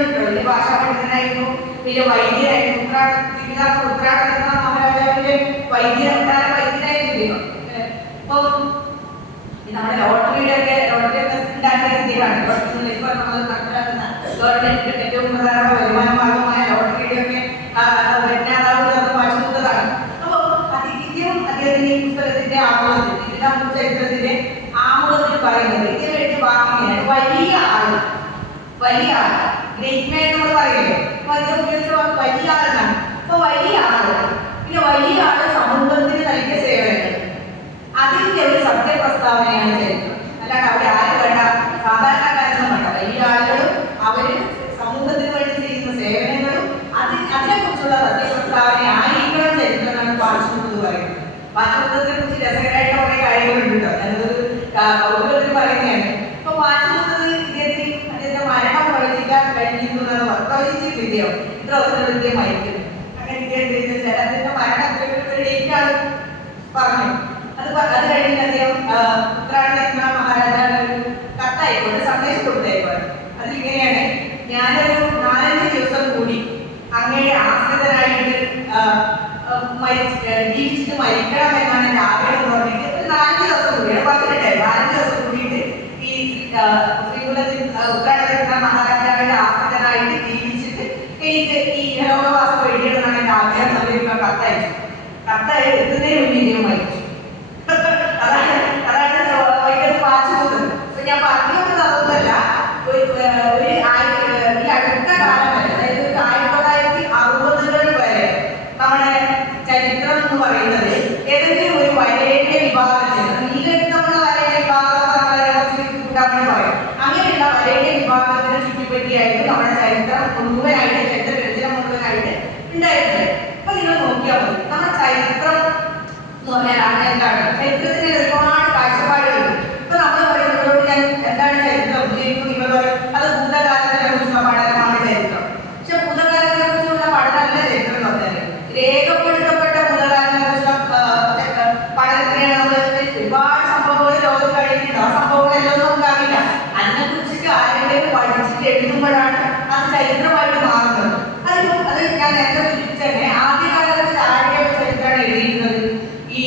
പേരുണ്ടോ? വലിയ ഭാഷാ പണ്ഡിതനായിരുന്നു, വലിയ വൈദ്യനായിരുന്നു. ഉത്രാട മഹാരാജാവിന്റെ വൈദ്യനായിരുന്നില്ല. അപ്പം നമ്മുടെ ലോട്ടറിയുടെ ഉണ്ടാക്കിയ രീതിയിലാണ് നമ്മൾ നടപ്പിലാക്കുന്ന ഗവൺമെന്റിന്റെ ഏറ്റവും പ്രധാന വരുമാന മാർഗമായ ലോട്ടറിയുടെ ഒക്കെ വായിച്ചുകൊണ്ടതാണ്. അപ്പോൾ അദ്ദേഹം അദ്ദേഹത്തിന്റെ ഈ പുസ്തകത്തിന്റെ ആമുഖത്തിൽ ഇതിന്റെ ചരിത്രത്തിന്റെ ആമുഖത്തിൽ പറയുന്നത് ഇതിന് വേണ്ടി വാക്കിങ്ങനെയാണ് വലിയ ആള്, വലിയ ആള്, ഗ്രേറ്റ് മാൻ നമ്മൾ പറയുന്നത്. അപ്പൊ അദ്ദേഹം ഉപയോഗിച്ച വാക്ക് വലിയ ആളെന്നാണ്. അപ്പൊ വലിയ ആള്, പിന്നെ വലിയ ആള് സമൂഹത്തിന് നൽകിയ സേവനങ്ങൾ, അതിന്റെ ഒരു സത്യപ്രസ്താവനയാണ് ചരിത്രം. അല്ലാണ്ട് അവിടെ ആരും വേണ്ട, സാധാരണക്കാരൊന്നും വേണ്ട. വലിയ ആളുകളും അവര് സമൂഹത്തിന് വേണ്ടി ചെയ്യുന്ന സേവനങ്ങളും അതിനെക്കുറിച്ചുള്ള സത്യപ്രസ്താവന ആയിരിക്കണം ചരിത്രം എന്നാണ് പാഠ്യപുസ്തകം പറയുന്നത്. പാഠ്യപുസ്തകത്തെ കുറിച്ച് രസകരമായിട്ട് കുറെ കാര്യങ്ങളുണ്ട്. ഞാനതൊരു കൗതുകത്തിൽ പറയുന്നതാണ്. അപ്പൊ പാഠ്യപുസ്തകത്തിൽ അദ്ദേഹത്തിന്റെ മരണം പ്രവചിക്കാൻ കഴിഞ്ഞിരിക്കുന്നതാണ്. പ്രവചിച്ചിട്ടില്ലയോ ഇത്ര അവസരത്തെ മരിക്കും അങ്ങനെ അദ്ദേഹത്തിന്റെ മരണം ഒരു ഡേറ്റാണ് പറഞ്ഞു. അത് കഴിഞ്ഞിട്ട് അദ്ദേഹം ഉത്രാട മഹാരാജാവിന് ഒരു കത്തായിക്കോട്ടെ, സന്ദേശം കൊടുത്തായിക്കോട്ടെ. അതിലിങ്ങനെയാണ്: ഞാനൊരു 4-5 ദിവസം കൂടി അങ്ങയുടെ ആശ്രിതനായിട്ട് ജീവിച്ചിട്ട് മരിക്കണം എന്നാണ് എൻ്റെ ആഗ്രഹം എന്ന് പറഞ്ഞിട്ട് ഒരു 4 ദിവസം കൂടിയാണ് പറഞ്ഞിട്ടുണ്ടായിരുന്നു. 4 ദിവസം കൂടിയിട്ട് ഈ ശ്രീകുലത്തിൽ ഉത്രാട മഹാരാജാവിന്റെ ആശ്രിതനായിട്ട് ജീവിച്ചിട്ട് എനിക്ക് ഈ ലോകവാസം കഴിയണമെന്നാണ് എൻ്റെ ആഗ്രഹം. നല്ലൊരു കത്തയച്ചു. എത്തുന്നതിന് മുന്നേ ഇദ്ദേഹം മരിച്ചു. അതാണ് വായിക്കുന്നത്. ഞാൻ പറഞ്ഞത് അതൊന്നുമല്ല. ഈ അടുത്ത കാലം വരെ, അതായത് 1960-കൾ വരെ നമ്മുടെ ചരിത്രം എന്ന് പറയുന്നത് ഏതെങ്കിലും ഒരു വരേണ്യ വിഭാഗത്തിന്, നീലെടുത്തുള്ള വരേണ്യ വിഭാഗം പറയും, അങ്ങനെയുള്ള വരേണ്യ വിഭാഗത്തിന് ചുറ്റിപ്പറ്റിയായിരുന്നു നമ്മുടെ ചരിത്രം മുഴുവനായിട്ട്, ചരിത്രരചന മുഴുവനായിട്ട് ഉണ്ടായിരുന്നത്. അപ്പൊ നിങ്ങൾ നോക്കിയാൽ മതി, നമ്മുടെ ചരിത്രം എന്ന് പറഞ്ഞാൽ എന്താണ്? ചരിത്രത്തിന് ഒരുപാട് കാഴ്ചപ്പാടുകളുണ്ട്. ഇപ്പൊ നമ്മൾ പറയുന്നതോട് ഞാൻ എന്താണ് ചരിത്രം നിങ്ങൾ പറയും അത് ഭൂതകാലത്തിനെ കുറിച്ചുള്ള പഠനമാണ് ചരിത്രം. പക്ഷെ ഭൂതകാലത്തിനെ കുറിച്ചുള്ള പഠനമല്ല ചരിത്രം എന്ന് പറഞ്ഞാൽ. രേഖപ്പെടുത്തപ്പെട്ട ഭൂതകാലത്തിനെ കുറിച്ചുള്ള പഠനത്തിനെയാണ് നമ്മൾ ഒരുപാട് സംഭവങ്ങൾ ലോകത്ത് കഴിഞ്ഞിട്ടുണ്ട്. ആ സംഭവങ്ങളെല്ലാം നമുക്ക് അറിയില്ല. അതിനെ കുറിച്ചിട്ട് ആരെങ്കിലും പഠിച്ചിട്ട് എഴുതുമ്പോഴാണ് അത് ചരിത്രമായിട്ട് മാറുന്നത്. അത് ഞാൻ നേരത്തെ സൂചിപ്പിച്ച തന്നെ ആദ്യകാലത്ത് ആരുടെയൊക്കെ ചരിത്രമാണ് എഴുതിയിരുന്നത്? ഈ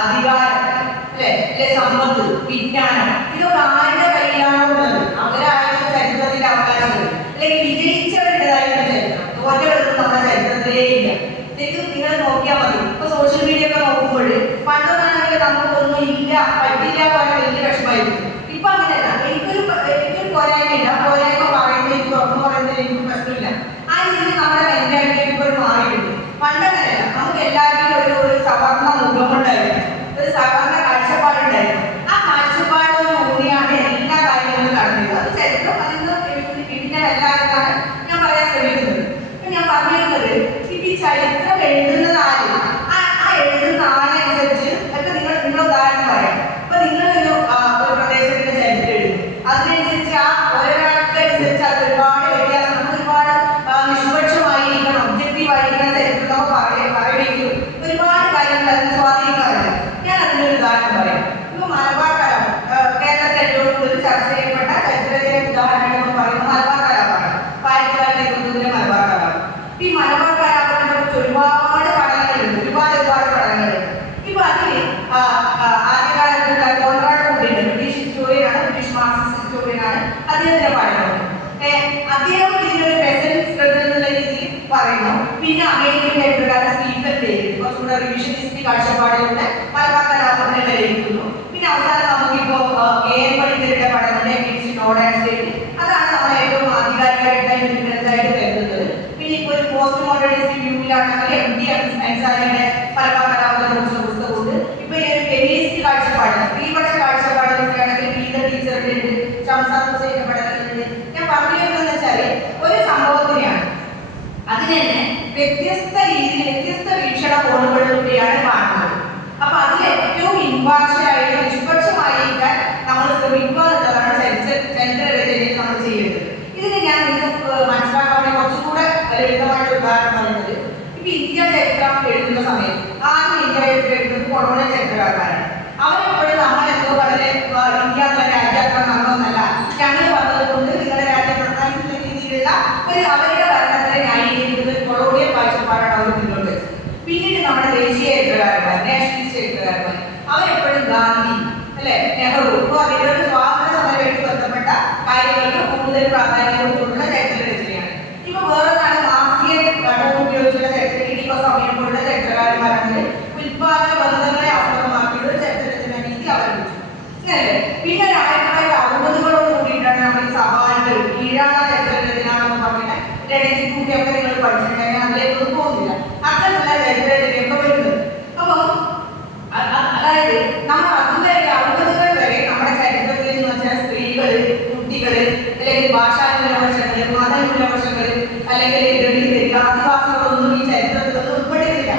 അധികാരം, അല്ലെ സമ്പത്ത്, വിജ്ഞാനം, ഇതൊക്കെ ആരുടെ കയ്യിലാണോ ഉള്ളത് അവരായിരുന്നു ചരിത്രത്തിന്റെ അവകാശങ്ങൾ. അല്ലെങ്കിൽ വിജയിച്ചവരുടേതായിരുന്നു ചരിത്രം. തോറ്റവരൊന്നും നമ്മുടെ ചരിത്രത്തിലേ ഇല്ല. നിങ്ങൾ നോക്കിയാൽ മതി. ഇപ്പൊ സോഷ്യൽ മീഡിയ ഒക്കെ നോക്കുമ്പോൾ പണ്ടൊന്നാണെങ്കിൽ നമുക്കൊന്നും ഇല്ല, പറ്റില്ല പറയാൻ വലിയ വിഷമായിരുന്നു. ഇപ്പൊ അങ്ങനെയല്ല. എനിക്കൊരു പോരായ്മയില്ല, പോരായ്മ പറയുന്നത് എനിക്ക് തുറന്നു പറയുന്നത് എനിക്ക് പ്രശ്നമില്ല. ആ രീതിയിൽ നമ്മുടെ മെന്റാലിറ്റി ഇപ്പോൾ മാറിയിട്ടുണ്ട്. പണ്ടങ്ങനെയല്ല. നമുക്ക് എല്ലാവരും ഒരു സവർണ മുഖമുണ്ടായിരുന്നു, ഒരു സവർണ കാഴ്ചപ്പാടുണ്ടായിരുന്നു. ആ കാഴ്ചപ്പാടോട് കൂടിയാണ് എല്ലാ കാര്യങ്ങളും നടന്നത്. അത് ചരിത്രം അതിൽ നിന്ന് പിന്നെ എല്ലാവർക്കാണ് ഞാൻ പറയാൻ ശ്രമിക്കുന്നത്. ഞാൻ പറഞ്ഞിരുന്നത് ഇപ്പൊ ഈ ചരിത്രം എഴുതുന്നത് ആര്, ആ എഴുതുന്ന ആളനുസരിച്ച് ഒക്കെ നിങ്ങൾ ഉദാഹരണം പറയാം. ഇപ്പൊ നിങ്ങളൊരു പ്രദേശത്തിന്റെ ചരിത്രം എഴുതും, അതിനനുസരിച്ച് ആ ഓരോരാൾക്കനുസരിച്ച് അത് ഒരുപാട് വ്യത്യാസം, ഒരുപാട് നിഷ്പക്ഷമായിരിക്കണം, ഒബ്ജക്റ്റീവായിരിക്കണം ചരിത്രം നമ്മൾ പറയണമെങ്കിലും ഒരുപാട് കാര്യങ്ങൾ അതിനെ സ്വാധീനിക്കാറുണ്ട്. ഞാൻ അതിനൊരു ഉദാഹരണം പറയാം. ഇപ്പൊ മലബാർ കലാപം കേരളത്തിൽ ഏറ്റവും കൂടുതൽ ചർച്ച ചെയ്യപ്പെട്ട ചരിത്രത്തിലെ ഉദാഹരണങ്ങൾ എന്ന് പറയുന്നത് മലബാർ കലാപമാണ്. 1920 മലബാർ കലാപം. ഈ മലബാർ കലാപത്തിനെ കുറിച്ച് ഒരുപാട് പഠനങ്ങളുണ്ട്, ഒരുപാട് പഠനങ്ങളുണ്ട്. ഇപ്പൊ അതിൽ ആദ്യകാലത്തുള്ള കോൺറാഡ് കൂടിയുണ്ട്, ബ്രിട്ടീഷ് ഹിസ്റ്റോറിയനാണ്, ബ്രിട്ടീഷ് മാർക്സിസ്റ്റ് ഹിസ്റ്റോറിയനാണ്. അദ്ദേഹത്തിന്റെ പഠനം അദ്ദേഹം ഇതിനൊരു പെസന്റ് സ്ട്രഗിൾ എന്നുള്ള രീതിയിൽ പറയുന്നു. പിന്നെ അമേരിക്കൻ ചരിത്രകാരൻ സ്റ്റീഫൻ ഡേവിഡ് കുറച്ചുകൂടെ റിവിഷനിസ്റ്റ് കാഴ്ചപ്പാടുകളുടെ മലബാർ കലാപത്തിനെ വിലയിരുത്തുന്നു. പിന്നെ അവസാനം നമുക്കിപ്പോ എൻ പണിക്കരുടെ പഠനങ്ങളുടെ അഗെയിൻസ്റ്റ് നോർഡ് ആൻഡ് സ്റ്റേറ്റ്, അതാണ് നമ്മൾ ഏറ്റവും ആധികാരികമായിട്ട് ഇൻഡിപെൻഡൻസ് ആയിട്ട് കരുതുന്നത്. പിന്നെ ഇപ്പൊ ഒരു പോസ്റ്റ് മോഡേണിസ്റ്റ് വ്യൂവിലാണെങ്കിൽ MD അൻസാരിയുടെ മലബാർ കലാപത്തിനെ കുറിച്ചുള്ള പുസ്തകമുണ്ട്. ഇപ്പൊ ഈ ഒരു ഫെമിനിസ്റ്റ് കാഴ്ചപ്പാട്, സ്ത്രീപക്ഷ കാഴ്ചപ്പാടുകളൊക്കെ ആണെങ്കിൽ ഗീത ടീച്ചറിന്റെ ഉണ്ട്, ഷംസാ ഹുസൈന്റെ പഠനങ്ങളുണ്ട്. ഞാൻ പറഞ്ഞു വരുന്നതെന്ന് വെച്ചാല് ഒരു സംഭവത്തിനെയാണ് അതിന് തന്നെ വ്യത്യസ്ത രീതിയിൽ വ്യത്യസ്ത വീക്ഷണകോണുകളിലൂടെയാണ് കാണുന്നത്. അപ്പൊ അതിൽ ഏറ്റവും ഇമ്പാർഷ്യലായിട്ട് നിഷ്പക്ഷമായിരിക്കാൻ നമ്മൾ ശ്രമിക്കുക എന്നുള്ളതാണ് ചരിത്രരചനയിൽ നമ്മൾ ചെയ്യേണ്ടത്. ഇതിന് ഞാൻ നിങ്ങൾക്ക് മനസ്സിലാക്കാൻ വേണ്ടി കുറച്ചുകൂടെ ലളിതമായിട്ട് ഉദാഹരണം പറയുന്നത്, ഇപ്പൊ ഇന്ത്യ ചരിത്രം എഴുതുന്ന സമയത്ത് ആദ്യം ഇന്ത്യ ചരിത്രം എഴുതുന്നത് കൊളോണിയൽ ചരിത്രകാരന്മാരാണ്. അവരെപ്പോഴും നമ്മളെന്തോ വളരെ ഇന്ത്യ എന്ന രാജ്യാക്രമണം നടന്നൊന്നല്ല, ഞങ്ങൾ വന്നത് കൊണ്ട് നിങ്ങളുടെ രാജ്യം പ്രധാനപ്പെട്ട രീതിയിലുള്ള ചെയ്ത ഒരു അവരുടെ ഭരണത്തെ ന്യായീകരിക്കുന്ന കൊളോണിയൽ കാഴ്ചപ്പാടാണ് അവർ മുന്നോട്ട് വെച്ചത്. പിന്നീട് നമ്മുടെ ദേശീയ എഴുത്തുകാരന്മാർ, നാഷണലിസ്റ്റ് എഴുത്തുകാരന്മാർ, അവരെപ്പോഴും ഗാന്ധി അല്ലെ, നെഹ്റു, ഇപ്പോൾ അതിനോട് സ്വാതന്ത്ര്യ സമരമായിട്ട് ബന്ധപ്പെട്ട കാര്യങ്ങൾക്ക് കൂടുതൽ പ്രാധാന്യം കൊടുത്തുകൊണ്ടുള്ള ചരിത്ര രചനയാണ്. ഇപ്പൊ വേറൊന്നാണ് മാർക്സിയൻ ഘടകം ഉപയോഗിച്ചുള്ള ചരിത്ര ഇപ്പൊ സമയമുള്ള ചരിത്രകാരന്മാരാണെങ്കിൽ ഉത്പാദന ബന്ധങ്ങളെ ആസ്പദമാക്കിയുള്ള ചരിത്ര രചനാ രീതി അവലംബിച്ചു. പിന്നെ 1960കളോട് കൂടിയിട്ടാണ് നമ്മൾ ഈ സവാളുകൾ കീഴാണ ചരിത്ര രചന എന്ന് പറഞ്ഞിട്ട് രചനക്കൂട്ടിയൊക്കെ നിങ്ങൾ പഠിച്ചിട്ടുണ്ടെങ്കിൽ അതിലേക്കൊന്നും പോകുന്നില്ല. അത്തരത്തിലുള്ള ചരിത്ര രചനയൊക്കെ വരുന്നത്. അപ്പം അതായത് നമ്മൾ അതുവരെ 60കൾ വരെ നമ്മുടെ ചരിത്രത്തിൽ എന്ന് വെച്ചാൽ സ്ത്രീകള്, കുട്ടികള്, അല്ലെങ്കിൽ ഭാഷാ ന്യൂനപക്ഷങ്ങള്, മത ന്യൂനപക്ഷങ്ങള്, അല്ലെങ്കിൽ ദളിതര്, ആദിവാസികളൊന്നും ഈ ചരിത്രത്തിലൊന്നും ഉൾപ്പെടുന്നില്ല.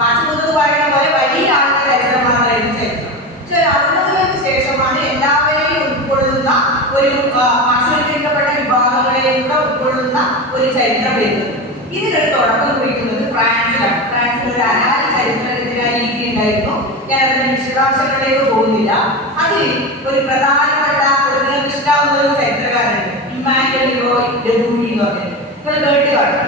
പാശ്ചാത്യം പറയുന്ന പോലെ വലിയ ആളുടെ ചരിത്രം മാത്രമായിരുന്നു ചരിത്രം. പക്ഷെ 60കൾക്ക് ശേഷമാണ് എല്ലാവരെയും ഉൾക്കൊള്ളുന്ന ഒരു ആശ്രയിക്കപ്പെട്ട വിഭാഗങ്ങളെയും കൂടെ ഉൾക്കൊള്ളുന്ന ഒരു ചരിത്രം വരുന്നത്. ഇതിനൊരു തുടക്കം കുറിക്കുന്നത് ഫ്രാൻസിലാണ്. ഫ്രാൻസിൽ ഒരു അനാദി ചരിത്ര രചനാ രീതി ഉണ്ടായിരുന്നു. ഞാൻ അതിന്റെ വിശദാംശങ്ങളിലേക്ക് പോകുന്നില്ല. അതിൽ ഒരു പ്രധാനപ്പെട്ട നിങ്ങൾക്ക് ഇഷ്ടാവുന്ന ഒരു ചരിത്രകാരനുണ്ട്, ഇമ്മാനുവൽ റോയ് ഡെബൂയി എന്ന് പറഞ്ഞത്. നിങ്ങൾ കേട്ട് കാണും.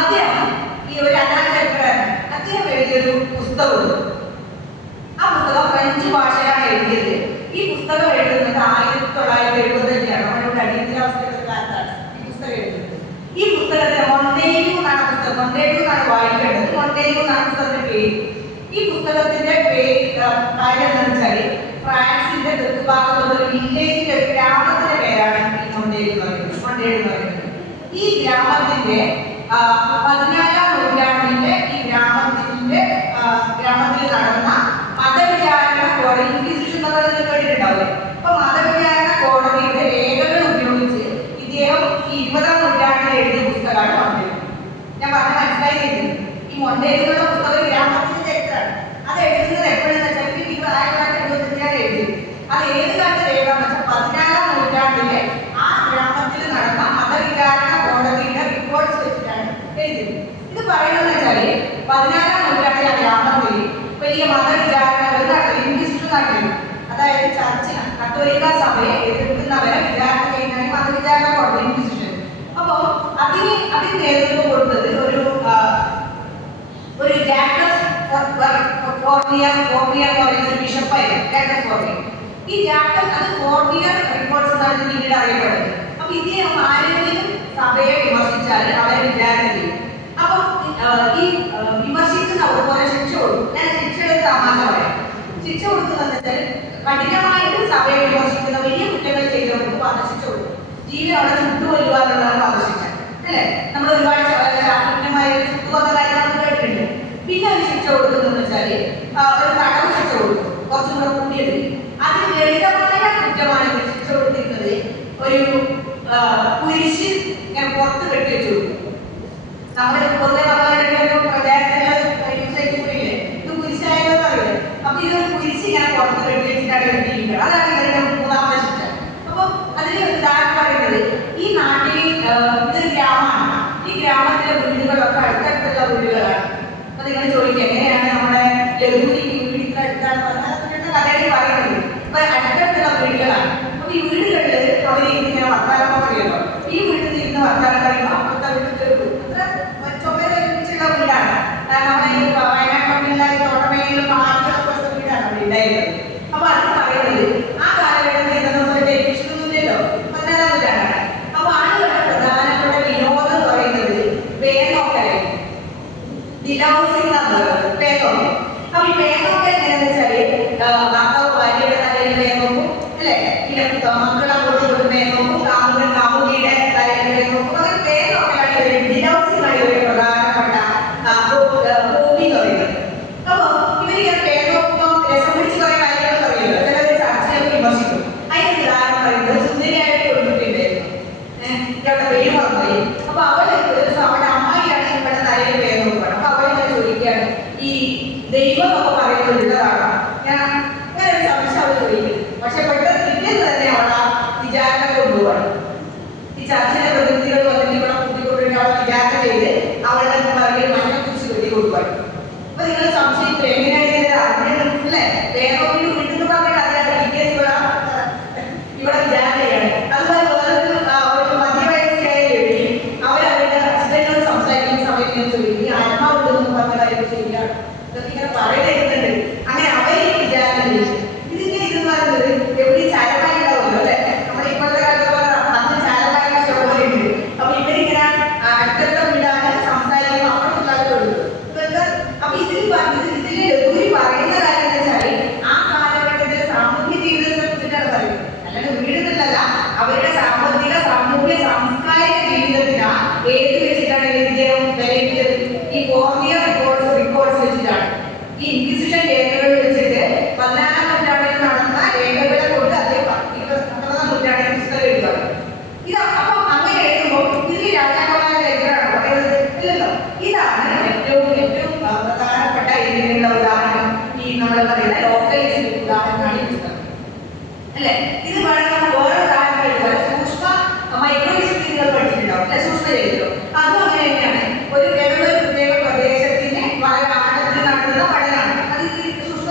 അദ്ദേഹം ഈ ഒരു അനാദി ചരിത്രകാരൻ, അദ്ദേഹം എഴുതിയൊരു പുസ്തകമുണ്ട്. ആ പുസ്തകം ഫ്രഞ്ച് ഭാഷയിലാണ് എഴുതിയത്. ഈ പുസ്തകം എഴുതുന്നത് 1975 നമ്മുടെ അടിയന്തരാവസ്ഥയുടെ കാലത്താണ് ഈ പുസ്തകം എഴുതുന്നത്. ഈ പുസ്തകത്തിന് മൊണ്ടേഗു എന്നാണ് പുസ്തകം, മൊണ്ടേഗു എന്നാണ് വായിക്കേണ്ടത്. മൊണ്ടേഗു എന്നാണ് പുസ്തകത്തിന്റെ പേര്. ഈ പുസ്തകത്തിന്റെ പേര് കാര്യം എന്താണെന്ന് വെച്ചാൽ ഫ്രാൻസിന്റെ തെക്ക് ഭാഗത്തുള്ള ഒരു വില്ലേജിന്റെ, ഒരു ഗ്രാമത്തിന്റെ പേരാണ് ഈ മൊണ്ടേഗു എന്ന് പറയുന്നത്. മൊണ്ടേഗു എന്ന് പറയുന്നത് ഈ ഗ്രാമത്തിന്റെ 14ാം നൂറ്റാണ്ടിന്റെ ഈ ഗ്രാമത്തിൽ നടന്ന മതവിചാരണ കോടതി, ഇൻക്വിസിഷൻ എന്നൊക്കെ നിങ്ങൾ കേട്ടിട്ടുണ്ടാവില്ലേ? അപ്പൊ മതവിചാരണ കോടതിയുടെ രേഖകൾ ഉപയോഗിച്ച് ഇദ്ദേഹം ഈ 20ാം നൂറ്റാണ്ടിൽ എഴുതിയ പുസ്തകമാണ് മൊണ്ടേഗു. ഞാൻ പറഞ്ഞ മനസ്സിലായിരിക്കുന്നത് ഈ മൊണ്ടേഗുള്ള പുസ്തകം ഗ്രാമത്തിന്റെ ചരിത്രമാണ്. അത് എഴുതുന്നത് എപ്പോഴെന്ന് വെച്ചാൽ 1975 എഴുതിയത്. അത് ഏത് കാലത്ത് രേഖാന്ന് വെച്ചാൽ 14ാം നൂറ്റാണ്ടിലെ ആ ഗ്രാമത്തിൽ നടന്ന മതവിചാരണ കോടതിയുടെ റിപ്പോർട്ട്സ് വെച്ചിട്ടാണ് എഴുതിയത്. ഇത് പറയുന്നത് വെച്ചാൽ 14ാം നൂറ്റാണ്ടിലെ ഗ്രാമത്തിൽ വലിയ മതവിചാരണകൾ നടത്തിയിരുന്നു. അതായത് ചർച്ചിന്, കത്തോലിക്ക സഭയെ എതിർക്കുന്നവരെ വിചാരണ ചെയ്യുന്നതിന് മതവിചാരണ കോടതി, ഇൻക്വിസിഷൻ. അപ്പോൾ അതിന് നേതൃത്വം കൊടുത്തത് ഒരു ജാക്കസ് ഫോർണിയർ എന്ന് പറയുന്ന ഒരു ബിഷപ്പായിരുന്നു. ജാക്കസ് ഫോർണിയർ. ഈ ജാക്കസ് അത് ഫോർണിയർ റിപ്പോർട്ട്സ് എന്നാണ് പിന്നീട് അറിയപ്പെടുന്നത്. അപ്പൊ ഇദ്ദേഹം ആരെങ്കിലും സഭയെ വിമർശിച്ചാൽ അവരെ വിചാരണ ചെയ്യും. അപ്പം ഈ വിമർശിക്കുന്നവർ പോലെ ശിക്ഷ കൊടുക്കും. ഞാൻ ശിക്ഷയുടെ തമാശ പറയാം. ശിക്ഷ കൊടുക്കുന്നത് വെച്ചാൽ കഠിനമായിട്ട് സഭയെ വിമർശിക്കുന്ന വലിയ കുറ്റങ്ങൾ ചെയ്തവർക്ക് വധശിക്ഷ കൊടുക്കും. ജീവനോടെ ചുട്ടുകൊല്ലുക എന്നുള്ളതാണ് വധശിക്ഷ അല്ലെ? നമ്മൾ ഒരുപാട് ശാസ്ത്രജ്ഞമായ ചുട്ടുകൊന്ന കാര്യങ്ങൾ കേട്ടിട്ടുണ്ട്. പിന്നെ ഒരു ശിക്ഷ കൊടുക്കുന്നതെന്ന് വെച്ചാൽ ഒരു തടവ് ശിക്ഷ കൊടുക്കും, കുറച്ചും കൂടെ കൂടിയത്. അതിന് ലളിതമായ കുറ്റമാണെങ്കിൽ ശിക്ഷ കൊടുത്തിരുന്നത് ഒരു കുരിശ് ഞാൻ പുറത്ത് കെട്ടി വെച്ചു കൊടുക്കും. നമ്മുടെ പൊതുവെ നമ്മളുടെ പ്രദേശത്തിലെ ഇത് കുരിശായതെന്ന് അറിയില്ല. അപ്പൊ ഇതൊരു കുരിശ് ഞാൻ പുറത്ത് കെട്ടി വെച്ചിട്ടാണ് കെട്ടിയിരിക്കുന്നത്. അതാണ് ഇവരുടെ 3ാമത്തെ ശിക്ഷ. അപ്പൊ അതിന് ഉദാഹരണം പറയുന്നത് ഈ നാട്ടിൽ ഇതൊരു ഗ്രാമമാണ്. ഈ ഗ്രാമത്തിലെ വീടുകളൊക്കെ അടുത്തടുത്തുള്ള വീടുകളാണ്. അപ്പൊ നിങ്ങൾ ചോദിക്കുക എങ്ങനെയാണ് നമ്മുടെ ലഘുവിക്ക് വീട് ഇത്ര അടുത്താണ് പറഞ്ഞാൽ കഥയിൽ പറയുന്നത്. അപ്പൊ അടുത്തടുത്തുള്ള വീടുകളാണ്. അപ്പൊ ഈ വീടുകളിൽ അവര് ഇങ്ങനെ വർത്താനം പറയുമല്ലോ. ഈ വീട്ടിൽ ഇരുന്ന് വർത്താനം പറയുമ്പോൾ അപ്പുറത്തെ വീട്ടിൽ കേൾക്കും. ചുമര ഒരുമിച്ചുള്ള വീടാണ്. നമ്മുടെ ഈ വയനാട്ടിലെ തോട്ടമേലും ആളുകളൊക്കെ വീടാണ് അവിടെ ഉണ്ടായിരുന്നത്. അപ്പൊ അത് പറയുന്നത് ആ കാലഘട്ടത്തിൽ ഇതൊന്നും ടെലിവിഷനൊന്നും ഇല്ലല്ലോ, 14ാം നൂറ്റാണ്ടാണ്. അപ്പൊ ആളുകളുടെ പ്രധാനപ്പെട്ട വിനോദം എന്ന് പറയുന്നത് പേനോക്കലായിരുന്നു. ദിലൗസിംഗ് എന്നുള്ളത് പേനോക്കൽ. അപ്പൊ ഈ പേനോക്കൽ എങ്ങനെയാന്ന് വെച്ചാല് ഭർത്താവ് ഭാര്യയുടെ തലയിൽ പേനോക്കും അല്ലെ, പിന്നെ മക്കൾ അങ്ങോട്ട് കൊണ്ട് പേനോക്കും, കാമുകിയുടെ തലയിൽ പേനോക്കും. അങ്ങനെ പേനോക്കലാണ് ദിലൗസിംഗ് ആണ് ഇവരുടെ പ്രധാനപ്പെട്ട ഹോബി എന്ന് പറയുന്നത്. അപ്പൊ ഇവരിങ്ങനെ പേനോക്കുമ്പോൾ രസം പിടിച്ച് കുറെ കാര്യങ്ങൾ പറയുമല്ലോ, ചിലർ ചർച്ചയൊക്കെ വിമർശിക്കും. അതിന് ഉദാഹരണം പറയുന്നത് സുന്ദരിയായിട്ട് കൊടുത്തിട്ടുണ്ടായിരുന്നു. ഇവിടെ പേര് മറന്നുപോയി. അപ്പൊ അവള് അവളുടെ അമ്മായിയാണ് ഇവിടെ തലയിൽ പേനോക്കുകയാണ്. അപ്പൊ അവളിങ്ങനെ ചോദിക്കുകയാണ്, ഈ ദൈവം എന്നൊക്കെ പറയുന്നതാണ്. ഞാൻ അങ്ങനെ ഒരു സംശയം അവൾ ചോദിക്കുന്നത്. പക്ഷെ പെട്ടെന്ന് പിറ്റേന്ന് തന്നെ അവളെ വിചാരണ കൊണ്ടുപോവാണ്. ഈ ചർച്ചിലെ പ്രതിനിധികൾ വന്നിട്ട് ഇവിടെ കൂട്ടിക്കൊണ്ടിട്ട് അവളെ വിചാരണ ചെയ്ത് അവളുടെ പറയിൽ മഞ്ഞക്കുറിച്ച് കെട്ടി കൊടുക്കുകയാണ്. അപ്പൊ നിങ്ങൾ സംശയിച്ചു എങ്ങനെയാണ് അറിഞ്ഞല്ലേ? പേനോക്കിന് വീട്ടിൽ നിന്ന് പറഞ്ഞാൽ അതിനകത്ത് പിറ്റേന്ന് ഇവിടെ വിചാരണ ചെയ്യാണ്. അതുപോലെ വേറൊരു മധ്യവയസ്കയായ ഏത് വെച്ചിട്ടാണ് വിജയം വിലയിരുത്തിയത്? ഈ കോർണിയ റിപ്പോർട്ട്സ് വെച്ചിട്ടാണ്. ഈ ഇൻക്വിസിഷൻ രേഖകൾ വെച്ചിട്ട് 14-ാം നൂറ്റാണ്ടിൽ നടന്ന രേഖകളെ കൊണ്ട് അദ്ദേഹം 19-ാം നൂറ്റാണ്ടിൽ പുസ്തകം എഴുതുകയാണ്. ഇത് അപ്പം അങ്ങനെ എഴുതുമ്പോൾ ഇതിൽ രാജാക്കന്മാരുടെ ചരിത്രമാണ് പറയുന്നത് ഇല്ലല്ലോ. ഇതാണ് ഏറ്റവും പ്രധാനപ്പെട്ട ഇതിനുള്ള ഉദാഹരണം. ഈ നമ്മൾ പറയുന്ന ലോക്കൽ ഹിസ്റ്ററി ഉദാഹരണമാണ് ഈ പുസ്തകം അല്ലെ. ഇത് പറയുന്ന ഓരോ ഉദാഹരണം എഴുതുക. സൂക്ഷ്മ മൈക്രോ ഹിസ്റ്ററി നിങ്ങൾ പഠിച്ചിട്ടുണ്ടാവും അല്ലെ, സൂക്ഷ്മ ചരിത്രം. അതും അങ്ങനെ തന്നെയാണ്. ഒരു പ്രത്യേക പ്രദേശത്തിന് വളരെ ആഴത്തിൽ നടത്തുന്ന പഠനമാണ്. അത് സൂക്ഷ്മ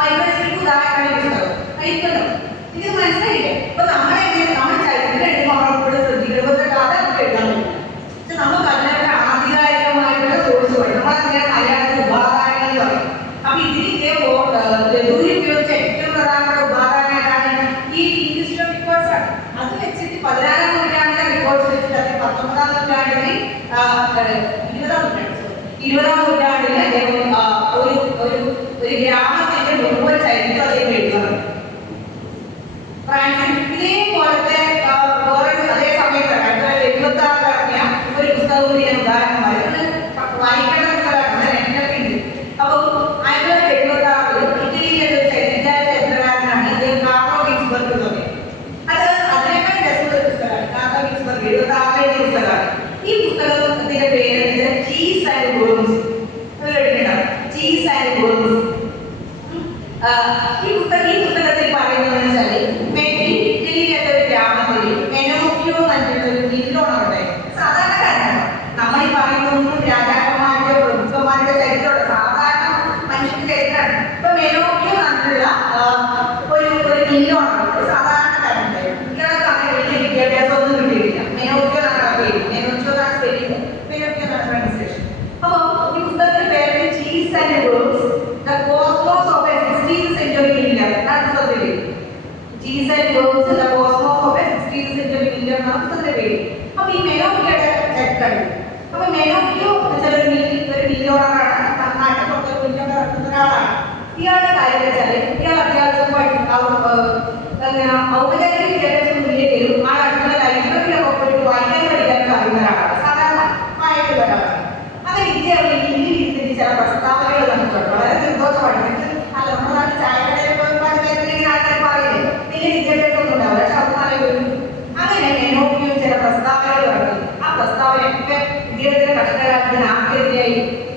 മൈക്രോ ഹിസ്റ്ററിക്ക് ഉദാഹരണമാണ് ഈ പുസ്തകം. കഴിക്കല്ലോ, ഇത് മനസ്സിലായില്ലേ? അപ്പൊ നമ്മൾ ചരിത്രം എഴുതുമ്പോൾ നമ്മളെപ്പോഴും ശ്രദ്ധിക്കണം. ഇപ്പോഴത്തെ കാലം നമുക്ക് എഴുതാൻ പറ്റില്ല. പക്ഷെ നമുക്ക് അതിനൊക്കെ ആധികാരികമായിട്ടുള്ള സോഴ്സ് വേണം. നമ്മളതിനെ മലയാളത്തിൽ ഉപാധാനങ്ങൾ പറയും. അപ്പൊ ഇതിന്റെ ഉപയോഗിച്ച ഏറ്റവും പ്രധാനപ്പെട്ട ഉപാധാനമായിട്ടാണ് ഈ ഇൻക്വിസിഷൻ റിപ്പോർട്ട്സ് ആണ്. അത് വെച്ചിട്ട് 16-ാം നൂറ്റാണ്ടിലെ റിപ്പോർട്ട്സ് വെച്ചിട്ട് അദ്ദേഹം 19-ാം നൂറ്റാണ്ടിൽ 20-ാം നൂറ്റാണ്ടിൽ അദ്ദേഹം ഒരു ഗ്രാമത്തിന്റെ മുഴുവൻ ചരിത്രം അദ്ദേഹം എഴുതുന്നുണ്ട്. ഫ്രാൻസിൽ ഇതേപോലത്തെ അതേ സമയത്ത് 1976 ഇറങ്ങിയ ഒരു പുസ്തകം ഞാൻ ഉദാഹരണം വായിക്കേണ്ട പുസ്തകമാണ്. നെറ്റിലൊക്കെ ഉണ്ട്. അപ്പോൾ 1976 ഇറ്റലിയിലെ ഒരു ചരിത്രകാരനാണ് അദ്ദേഹം കാർലോ ഗിൻസ്ബർഗ് എന്നൊക്കെ. അതിനേക്കാൾ രസമുള്ള പുസ്തകമാണ് കാർലോ ഗിൻസ്ബർഗ് 76 പുസ്തകമാണ്. ഈ പുസ്തകത്തിന്റെ പേര് ചീസ് ആൻഡ് വേർമ്സ്. കേട്ടിട്ടുണ്ടാവും, ചീസ് ആൻഡ് വേർമ്സ്. ഈ പുസ്തകത്തിൽ പറയുന്നത് വെച്ചാൽ ഇറ്റലിയിലെ ഒരു ഗ്രാമത്തിൽ മെനോക്കിയോ എന്നിട്ടുള്ള ഒരു മില്ലോണം ഉണ്ടായി. സാധാരണക്കാരനാണ്. നമ്മൾ ഈ പറയുന്നതൊന്നും രാജാക്കന്മാരുടെ പ്രഭുക്കന്മാരുടെ ചരിത്രമുള്ള സാധാരണ മനുഷ്യന്റെ ചരിത്രമാണ്. ഇപ്പൊ മെനോക്കിയോ എന്നിട്ടുള്ള ഒരു മില്ലോണം ഒരു സാധാരണക്കാരുണ്ടായിരുന്നു. ഇയാൾക്ക് അങ്ങനെ വലിയ വിദ്യാഭ്യാസം ഒന്നും കിട്ടിയിട്ടില്ല. മെനോക്കിയോ എന്നാണ് പേര്. മെനോക്കിയോ എന്നാണ് സ്പെല്ലിംഗ്, മെനോക്കിയോ എന്നാണ് ട്രാൻസ്ലേഷൻ. അപ്പോൾ ഈ പുസ്തകത്തിന്റെ പേര് cheese and worms the cosmos of a 16th century England. എന്നാണ് പുസ്തകത്തിന്റെ പേര്. Cheese and worms the cosmos of a 16th century England എന്നാണ് പുസ്തകത്തിന്റെ പേര്. അപ്പൊ ഈ മെനോക്കിയോയുടെ ചരിത്രമാണ്. അപ്പൊ മെനോക്കിയോ ഒരു മില്യോണറാണ്. നാട്ടിൽ പുറത്ത് മില്യോണർ നടത്തുന്ന ഒരാളാണ്. ഇയാളുടെ കാര്യം വെച്ചാൽ ഇയാൾ അത്യാവശ്യം ഔപചാരിക വിദ്യാഭ്യാസം ഇല്ലെങ്കിലും ആ അടുത്തുള്ള ലൈബ്രറിയിലൊക്കെ പോയിട്ട് വായിക്കാൻ പഠിക്കാനൊക്കെ അറിയുന്ന ഒരാളാണ്. സാധാരണ വായിക്കുന്ന ഒരാളാണ്. അങ്ങനെ ഇന്ത്യയിൽ ഇരുന്നിട്ട് ചില പ്രസ്താവനകൾ നമുക്കുണ്ട്. വളരെ സന്തോഷമാണ്. അല്ല, നമ്മുടെ നാട്ടിൽ ചായക്കടയിൽ പോയി ആൾക്കാർ പറയില്ലേ വലിയ വിദ്യാഭ്യാസം ഒന്നും ഉണ്ടാവില്ല, പക്ഷെ അത് നല്ല ഒരു അങ്ങനെ മെനോക്കിയോ ചില പ്രസ്താവനകൾ നടത്തി. ആ പ്രസ്താവനയൊക്കെ ഇദ്ദേഹത്തിന്റെ കഷ്ടകാലത്തിന് ആർക്കെതിരെയായി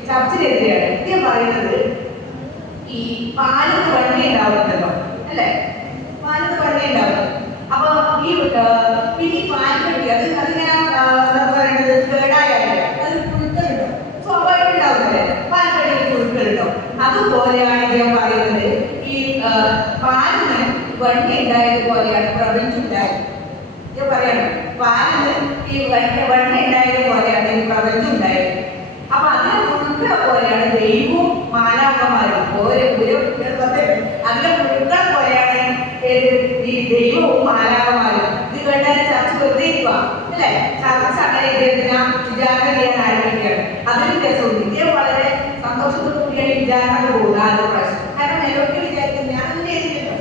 ചർച്ചിനെതിരെയാണ്. ഇദ്ദേഹം പറയുന്നത് ഈ പാലത്ത് വണ്ടി ഉണ്ടാവുന്നുണ്ടല്ലോ അല്ലെ, പാലത്ത് വണ്ടി ഉണ്ടാവുന്നത്. അപ്പൊ ഈ പിന്നെ ഈ പാൽപ്പെട്ടി അതിങ്ങനെ പറയുന്നത് കേടായാലും അത് പുഴുക്കളുണ്ടോ, സ്വാഭാവികം ഉണ്ടാവുന്നല്ലേ പാൽപ്പെട്ടിയിൽ പുഴുക്കളുണ്ടോ. അതുപോലെയാണ് ഇദ്ദേഹം പറയുന്നത് ഈ പാലിന് വണ്ടി ഉണ്ടായതുപോലെയാണ് പ്രപഞ്ചമുണ്ടായത്. ഇത് പറയാണ് പാലിന് ഈ വണ്ടി ഉണ്ടായതുപോലെയാണ് ഈ പ്രപഞ്ചമുണ്ടായത്. അപ്പൊ അതിലെ പുഴുക്കളെ പോലെയാണ് ദൈവവും മാലാഖമാരും അതിലെ പുഴുക്കളെ പോലെയാണ് ഈ ദൈവവും മാലാഖമാരും. ഇത് കേട്ടാൽ ചർച്ച വെറുതെ ഇരിക്കുക അല്ലെ. ചർച്ച അങ്ങനെ ഇദ്ദേഹത്തിന് വിചാരണ ചെയ്യാൻ ആരംഭിക്കുകയാണ്. അതിന് രസവും ഇദ്ദേഹം വളരെ സന്തോഷത്തോടു കൂടിയാണ് വിചാരണ പോകുന്നത് ആദ്യ പ്രാവശ്യം. കാരണം എന്നൊക്കെ വിചാരിക്കുന്നത് ഞാൻ ഒന്നും ചെയ്തില്ലല്ലോ,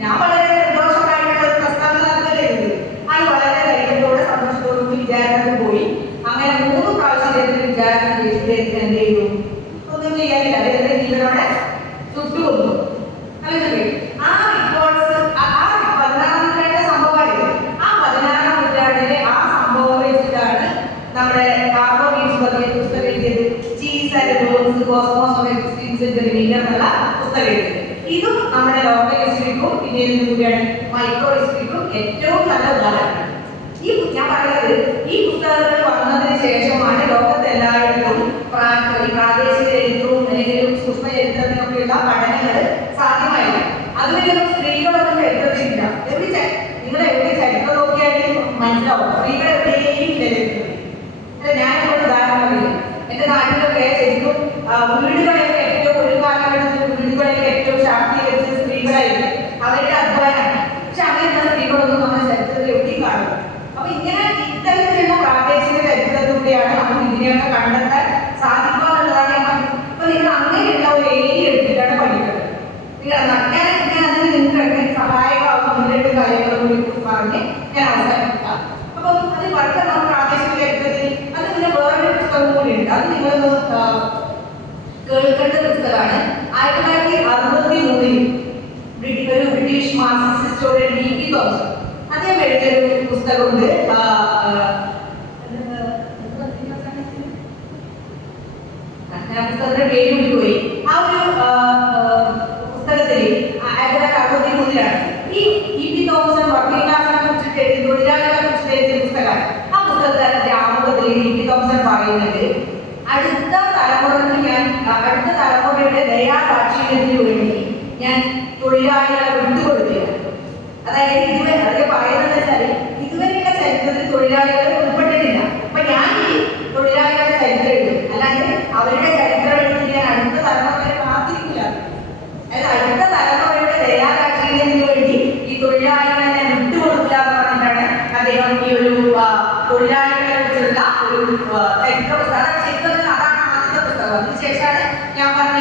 ഞാൻ വളരെ സന്തോഷമായിട്ടുള്ള ഒരു പ്രസ്താവന നടത്തരുത്. അത് വളരെ ധൈര്യത്തോടെ സന്തോഷത്തോടു കൂടി വിചാരണ പോയി. അങ്ങനെ 3 പ്രാവശ്യം ഇദ്ദേഹത്തിന് വിചാരണ ചെയ്ത് എന്ത് ചെയ്തു? ഒന്നും ചെയ്യാനില്ല. അദ്ദേഹത്തിന്റെ ജീവനോടെ ചുട്ടുകൊന്നു. അല്ലെങ്കിൽ ആ റിപ്പോർട്ട്സ് 16-ാം നൂറ്റാണ്ടിലെ സംഭവമായിരുന്നു. ആ 16-ാം നൂറ്റാണ്ടിലെ ആ സംഭവം വെച്ചിട്ടാണ് നമ്മുടെ കാർലോ ഗിൻസ്ബർഗ് പുസ്തകം എഴുതിയത്. Cheese and worms cosmos of a 16th century England എന്നുള്ള പുസ്തകം എഴുതിയത്. ഇതും നമ്മുടെ ലോക്കൽ ഹിസ്റ്ററിക്കും പിന്നെ ഇതിന് കൂടിയാണ് മൈക്രോ ഹിസ്റ്ററിക്കും ഏറ്റവും നല്ല ഉദാഹരണമാണ്. ഈ ഞാൻ പറയുന്നത് ഈ പുസ്തകങ്ങൾ വന്നതിന് ശേഷമാണ് ലോകത്ത് എല്ലായിടത്തും പ്രാദേശിക ചരിത്രവും അല്ലെങ്കിൽ സൂക്ഷ്മ ചരിത്രത്തിനൊക്കെയുള്ള പഠനങ്ങൾ സാധ്യമായില്ല. അതുവരെയൊന്നും സ്ത്രീകളൊന്നും ചരിത്രത്തിലില്ല. നിങ്ങൾ എവിടെ ചരിത്രം നോക്കിയാലും മനസ്സിലാവും സ്ത്രീകൾ എവിടെയും ഇല്ല ചരിത്രത്തിൽ. അല്ല, ഞാനിപ്പോൾ ഉദാഹരണം പറയും. എന്റെ നാട്ടിലൊക്കെ ശരിക്കും വീടുകളൊക്കെ ഏറ്റവും ഒരു കാലഘട്ടത്തിൽ വീടുകളൊക്കെ ഏറ്റവും ശാക്തീകരിച്ച സ്ത്രീകളായിരുന്നു. അവരുടെ അധ്വാനമാണ്. പക്ഷെ അങ്ങനെയുള്ള സ്ത്രീകളൊന്നും നമ്മുടെ ചരിത്രത്തിൽ എവിടെയും കാണും. അപ്പൊ ഇങ്ങനെ ഇത്തരത്തിലുള്ള പ്രാദേശിക ചരിത്രത്തിലൂടെയാണ് നമുക്ക് ഇതിനെയൊക്കെ കണ്ടെത്താൻ സാധിക്കുക എന്നുള്ളതാണ് ഞാൻ പറഞ്ഞത്. അപ്പൊ നിങ്ങൾ അങ്ങനെയുള്ള ഒരു ഏരിയ എടുത്തിട്ടാണ് പഠിക്കുന്നത്. ഞാൻ അതിന് നിങ്ങൾക്ക് സഹായമാകുന്ന 1-2 കാര്യങ്ങളും കൂടി പറഞ്ഞ് ഞാൻ അവസാനിപ്പിക്കാം. അപ്പം അത് വളരെ നമ്മൾ പ്രാദേശിക ചരിത്രത്തിൽ അത് അത് നിങ്ങളൊന്ന് കേൾക്കേണ്ട പുസ്തകമാണ്. 1963 ഒരു British Marxist historian D.P. Thomas അദ്ദേഹം എഴുതിയൊരു പുസ്തകമുണ്ട്. പുസ്തകത്തിന്റെ പേര് വിട്ടുപോയി. ആ ഒരു പുസ്തകത്തിൽ 1963 ഈ D.P. തോമസ് വർക്കിംഗ് ക്ലാസിനെ കുറിച്ചിട്ട് എഴുതി, തൊഴിലാളികളെ കുറിച്ചിട്ട് എഴുതിയ പുസ്തകമാണ്. ആ പുസ്തകത്തിന്റെ ആമുഖത്തിൽ D.P. തോമസ് പറയുന്നത്, അടുത്ത തലമുറയുടെ ദയാദാക്ഷിണ്യത്തിന് വേണ്ടി ഞാൻ തൊഴിലാളികളെ വിട്ടുകൊടുക്കുക. അതായത് ഇതുവരെ അതൊക്കെ പറയുന്നത് വെച്ചാൽ ഇതുവരെയുള്ള ചരിത്രത്തിൽ തൊഴിലാളികൾ ഉൾപ്പെട്ടിട്ടില്ല. അപ്പൊ ഞാൻ ഈ തൊഴിലാളികളുടെ ചരിത്രം എഴുതും, അല്ലാണ്ട് അവരുടെ ചരിത്രം എഴുതി ഞാൻ അടുത്ത തലമുറയെ കാത്തിരിക്കില്ല. അതായത് അടുത്ത തലമുറയുടെ ദയാദാക്ഷിണ്യത്തിന് വേണ്ടി ഈ തൊഴിലാളികളെ ഞാൻ വിട്ടുകൊടുക്കുക എന്ന് പറഞ്ഞിട്ടാണ് അദ്ദേഹം ഈ ഒരു തൊഴിലാളികളെ കുറിച്ചുള്ള ഒരു ചരിത്ര പുസ്തകം. ചരിത്രത്തിൽ അതാണ് ആദ്യത്തെ പുസ്തകം. അതിനുശേഷമാണ് ഞാൻ പറഞ്ഞ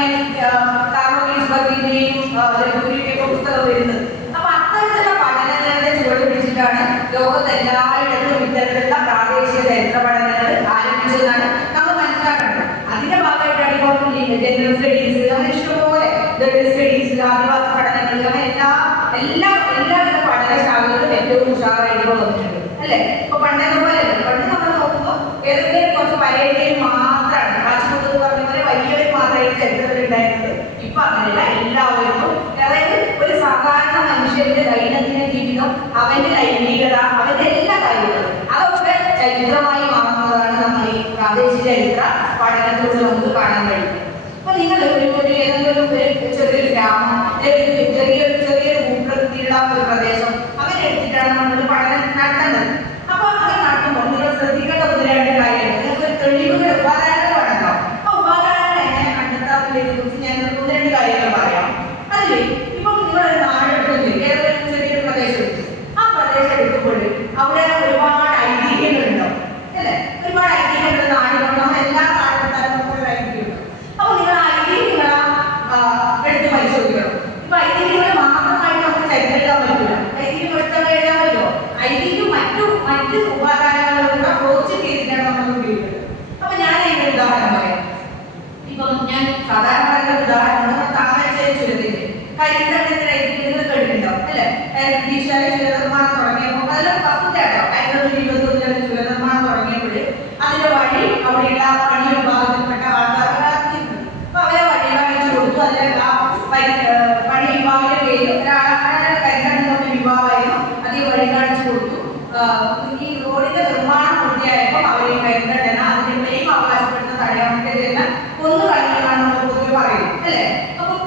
പുസ്തകം വരുന്നത്. അപ്പൊ അത്തരത്തിലുള്ള പഠനങ്ങളുടെ ചുവട് പിടിച്ചിട്ടാണ് ലോകത്ത് എല്ലായിടത്തും ഇത്തരത്തിലുള്ള പ്രാദേശിക ചരിത്ര പഠനങ്ങൾ ആരംഭിച്ചതെന്നാണ് നമ്മൾ മനസ്സിലാക്കേണ്ടത്. അതിന്റെ ഭാഗമായിട്ടാണ് ഇപ്പോൾ ജനറൽ സ്റ്റഡീസ്, അങ്ങനെ ഇഷ്ടംപോലെ സ്റ്റഡീസ്, ആദിവാസി പഠനങ്ങൾ, അങ്ങനെ എല്ലാവിധ പഠനശാലകളും ഏറ്റവും ഉഷാറായിട്ട് വന്നിട്ടുണ്ട് അല്ലെ. ഇപ്പൊ പണ്ട് പോലെ പണ്ട് നമ്മൾ നോക്കുമ്പോൾ ഏതെങ്കിലും കുറച്ച് പരേതയിൽ മാത്രമാണ് കാശ്മീർ പറഞ്ഞ പോലെ വലിയവർ മാത്രമായിട്ട് ചരിത്രത്തിൽ ഉണ്ടായിരുന്നത്. ഇപ്പൊ അങ്ങനെയല്ല, എല്ലാവർക്കും. അതായത് ഒരു സാധാരണ മനുഷ്യന്റെ ദൈനംദിന ജീവിതം, അവന്റെ ലൈംഗികത, അവന്റെ എല്ലാ കാര്യങ്ങളും അതൊക്കെ ചരിത്രമായി മാറുന്നതാണ് നമ്മൾ ഈ പ്രാദേശിക ചരിത്ര പഠനത്തിലൂടെ നമുക്ക് കാണാൻ കഴിയും. അപ്പൊ നിങ്ങൾ ഏതെങ്കിലും ചെറിയൊരു ഗ്രാമം, ചെറിയൊരു ഭൂപ്രകൃതിയുള്ള ഒരു പ്രദേശം അങ്ങനെ എടുത്തിട്ടാണ് നമ്മൾ പഠനം നടത്തുന്നത്. അപ്പൊ അങ്ങനെ നടത്തുമ്പോൾ നിങ്ങൾ ശ്രദ്ധിക്കേണ്ട ഒന്ന് രണ്ട് കാര്യങ്ങൾ, നിങ്ങൾക്ക് ഒരു തെളിവുകൾ ഉപാധാരണങ്ങൾ വേണമല്ലോ. ആ ഉപാധാരണ എങ്ങനെ കണ്ടെത്താത്തതിനെ കുറിച്ച് ഞാൻ ഒന്ന് രണ്ട് കാര്യങ്ങൾ പറയാം. അതിൽ ഇപ്പൊ നിങ്ങളൊരു നാടെടുക്കുന്നില്ല, ഏതെങ്കിലും ചെറിയൊരു പ്രദേശം എടുത്തു. ആ പ്രദേശം എടുക്കുമ്പോൾ അവിടെ ഒരുപാട് ഐതിഹ്യങ്ങളുണ്ടാവും അല്ലെ. ഒരുപാട് ഐതിഹ്യങ്ങൾ നാടുകളുണ്ട്, നമ്മൾ എല്ലാ നാടെടുത്താലും നമുക്കൊരു ഐതിഹ്യമുണ്ട്. അപ്പൊ നിങ്ങൾ ഐതിഹ്യങ്ങളെ എടുത്ത് പരിശോധിക്കണം. ഇപ്പൊ ഐതിഹ്യങ്ങൾ മാത്രമായിട്ട് നമുക്ക് ചരിത്രം എഴുതാൻ പറ്റില്ല. ഐതിഹ്യം എടുത്താൽ എഴുതാൻ പറ്റുമോ? ഐതിഹ്യം മറ്റു ഉപാധാരങ്ങളോട് അപ്രോച്ച് ചെയ്തിട്ടാണ് നമ്മൾ ഉപയോഗിക്കുന്നത്. അപ്പൊ ഞാൻ അതിന്റെ ഉദാഹരണം പറയാം. ഇപ്പം ഞാൻ സാധാരണ പറയുന്ന ഉദാഹരണം താമരശ്ശേരി ചുരത്തിന്റെ കരിന്തണ്ടത്തിന്റെ ഐതിഹ്യങ്ങൾ കേട്ടിട്ടുണ്ടാവും അല്ലെ. ബ്രിട്ടീഷുകാരെ ചുരനിർമ്മാണം തുടങ്ങിയപ്പോൾ അതിലൊരു വസ്തുതയാട്ടോ, 1921 ചുരനിർമ്മാണം തുടങ്ങിയപ്പോൾ അതിന്റെ വഴി അവിടെയുള്ള പണി വിഭാഗത്തിൽപ്പെട്ട ആൾക്കാർക്ക് കാത്തിരുന്നു. അപ്പൊ അവരെ വഴി കാണിച്ചു കൊടുത്തു. അതിലെ പണി വിഭാഗത്തിന്റെ പേര് കരിന്തണ്ടത്തിന്റെ വിഭാഗമായിരുന്നു. അത് വഴി കാണിച്ചു കൊടുത്തു. ഈ റോഡിന്റെ നിർമ്മാണം പൂർത്തിയായപ്പോൾ അവർ ഈ കരിന്തണ്ടന അതിന്റെ മെയിൻ അവകാശപ്പെടുന്ന തടയാൻ ഒന്ന് കളഞ്ഞാണ് നമ്മൾ പൊതുവെ പറയുന്നത് അല്ലെ. അപ്പം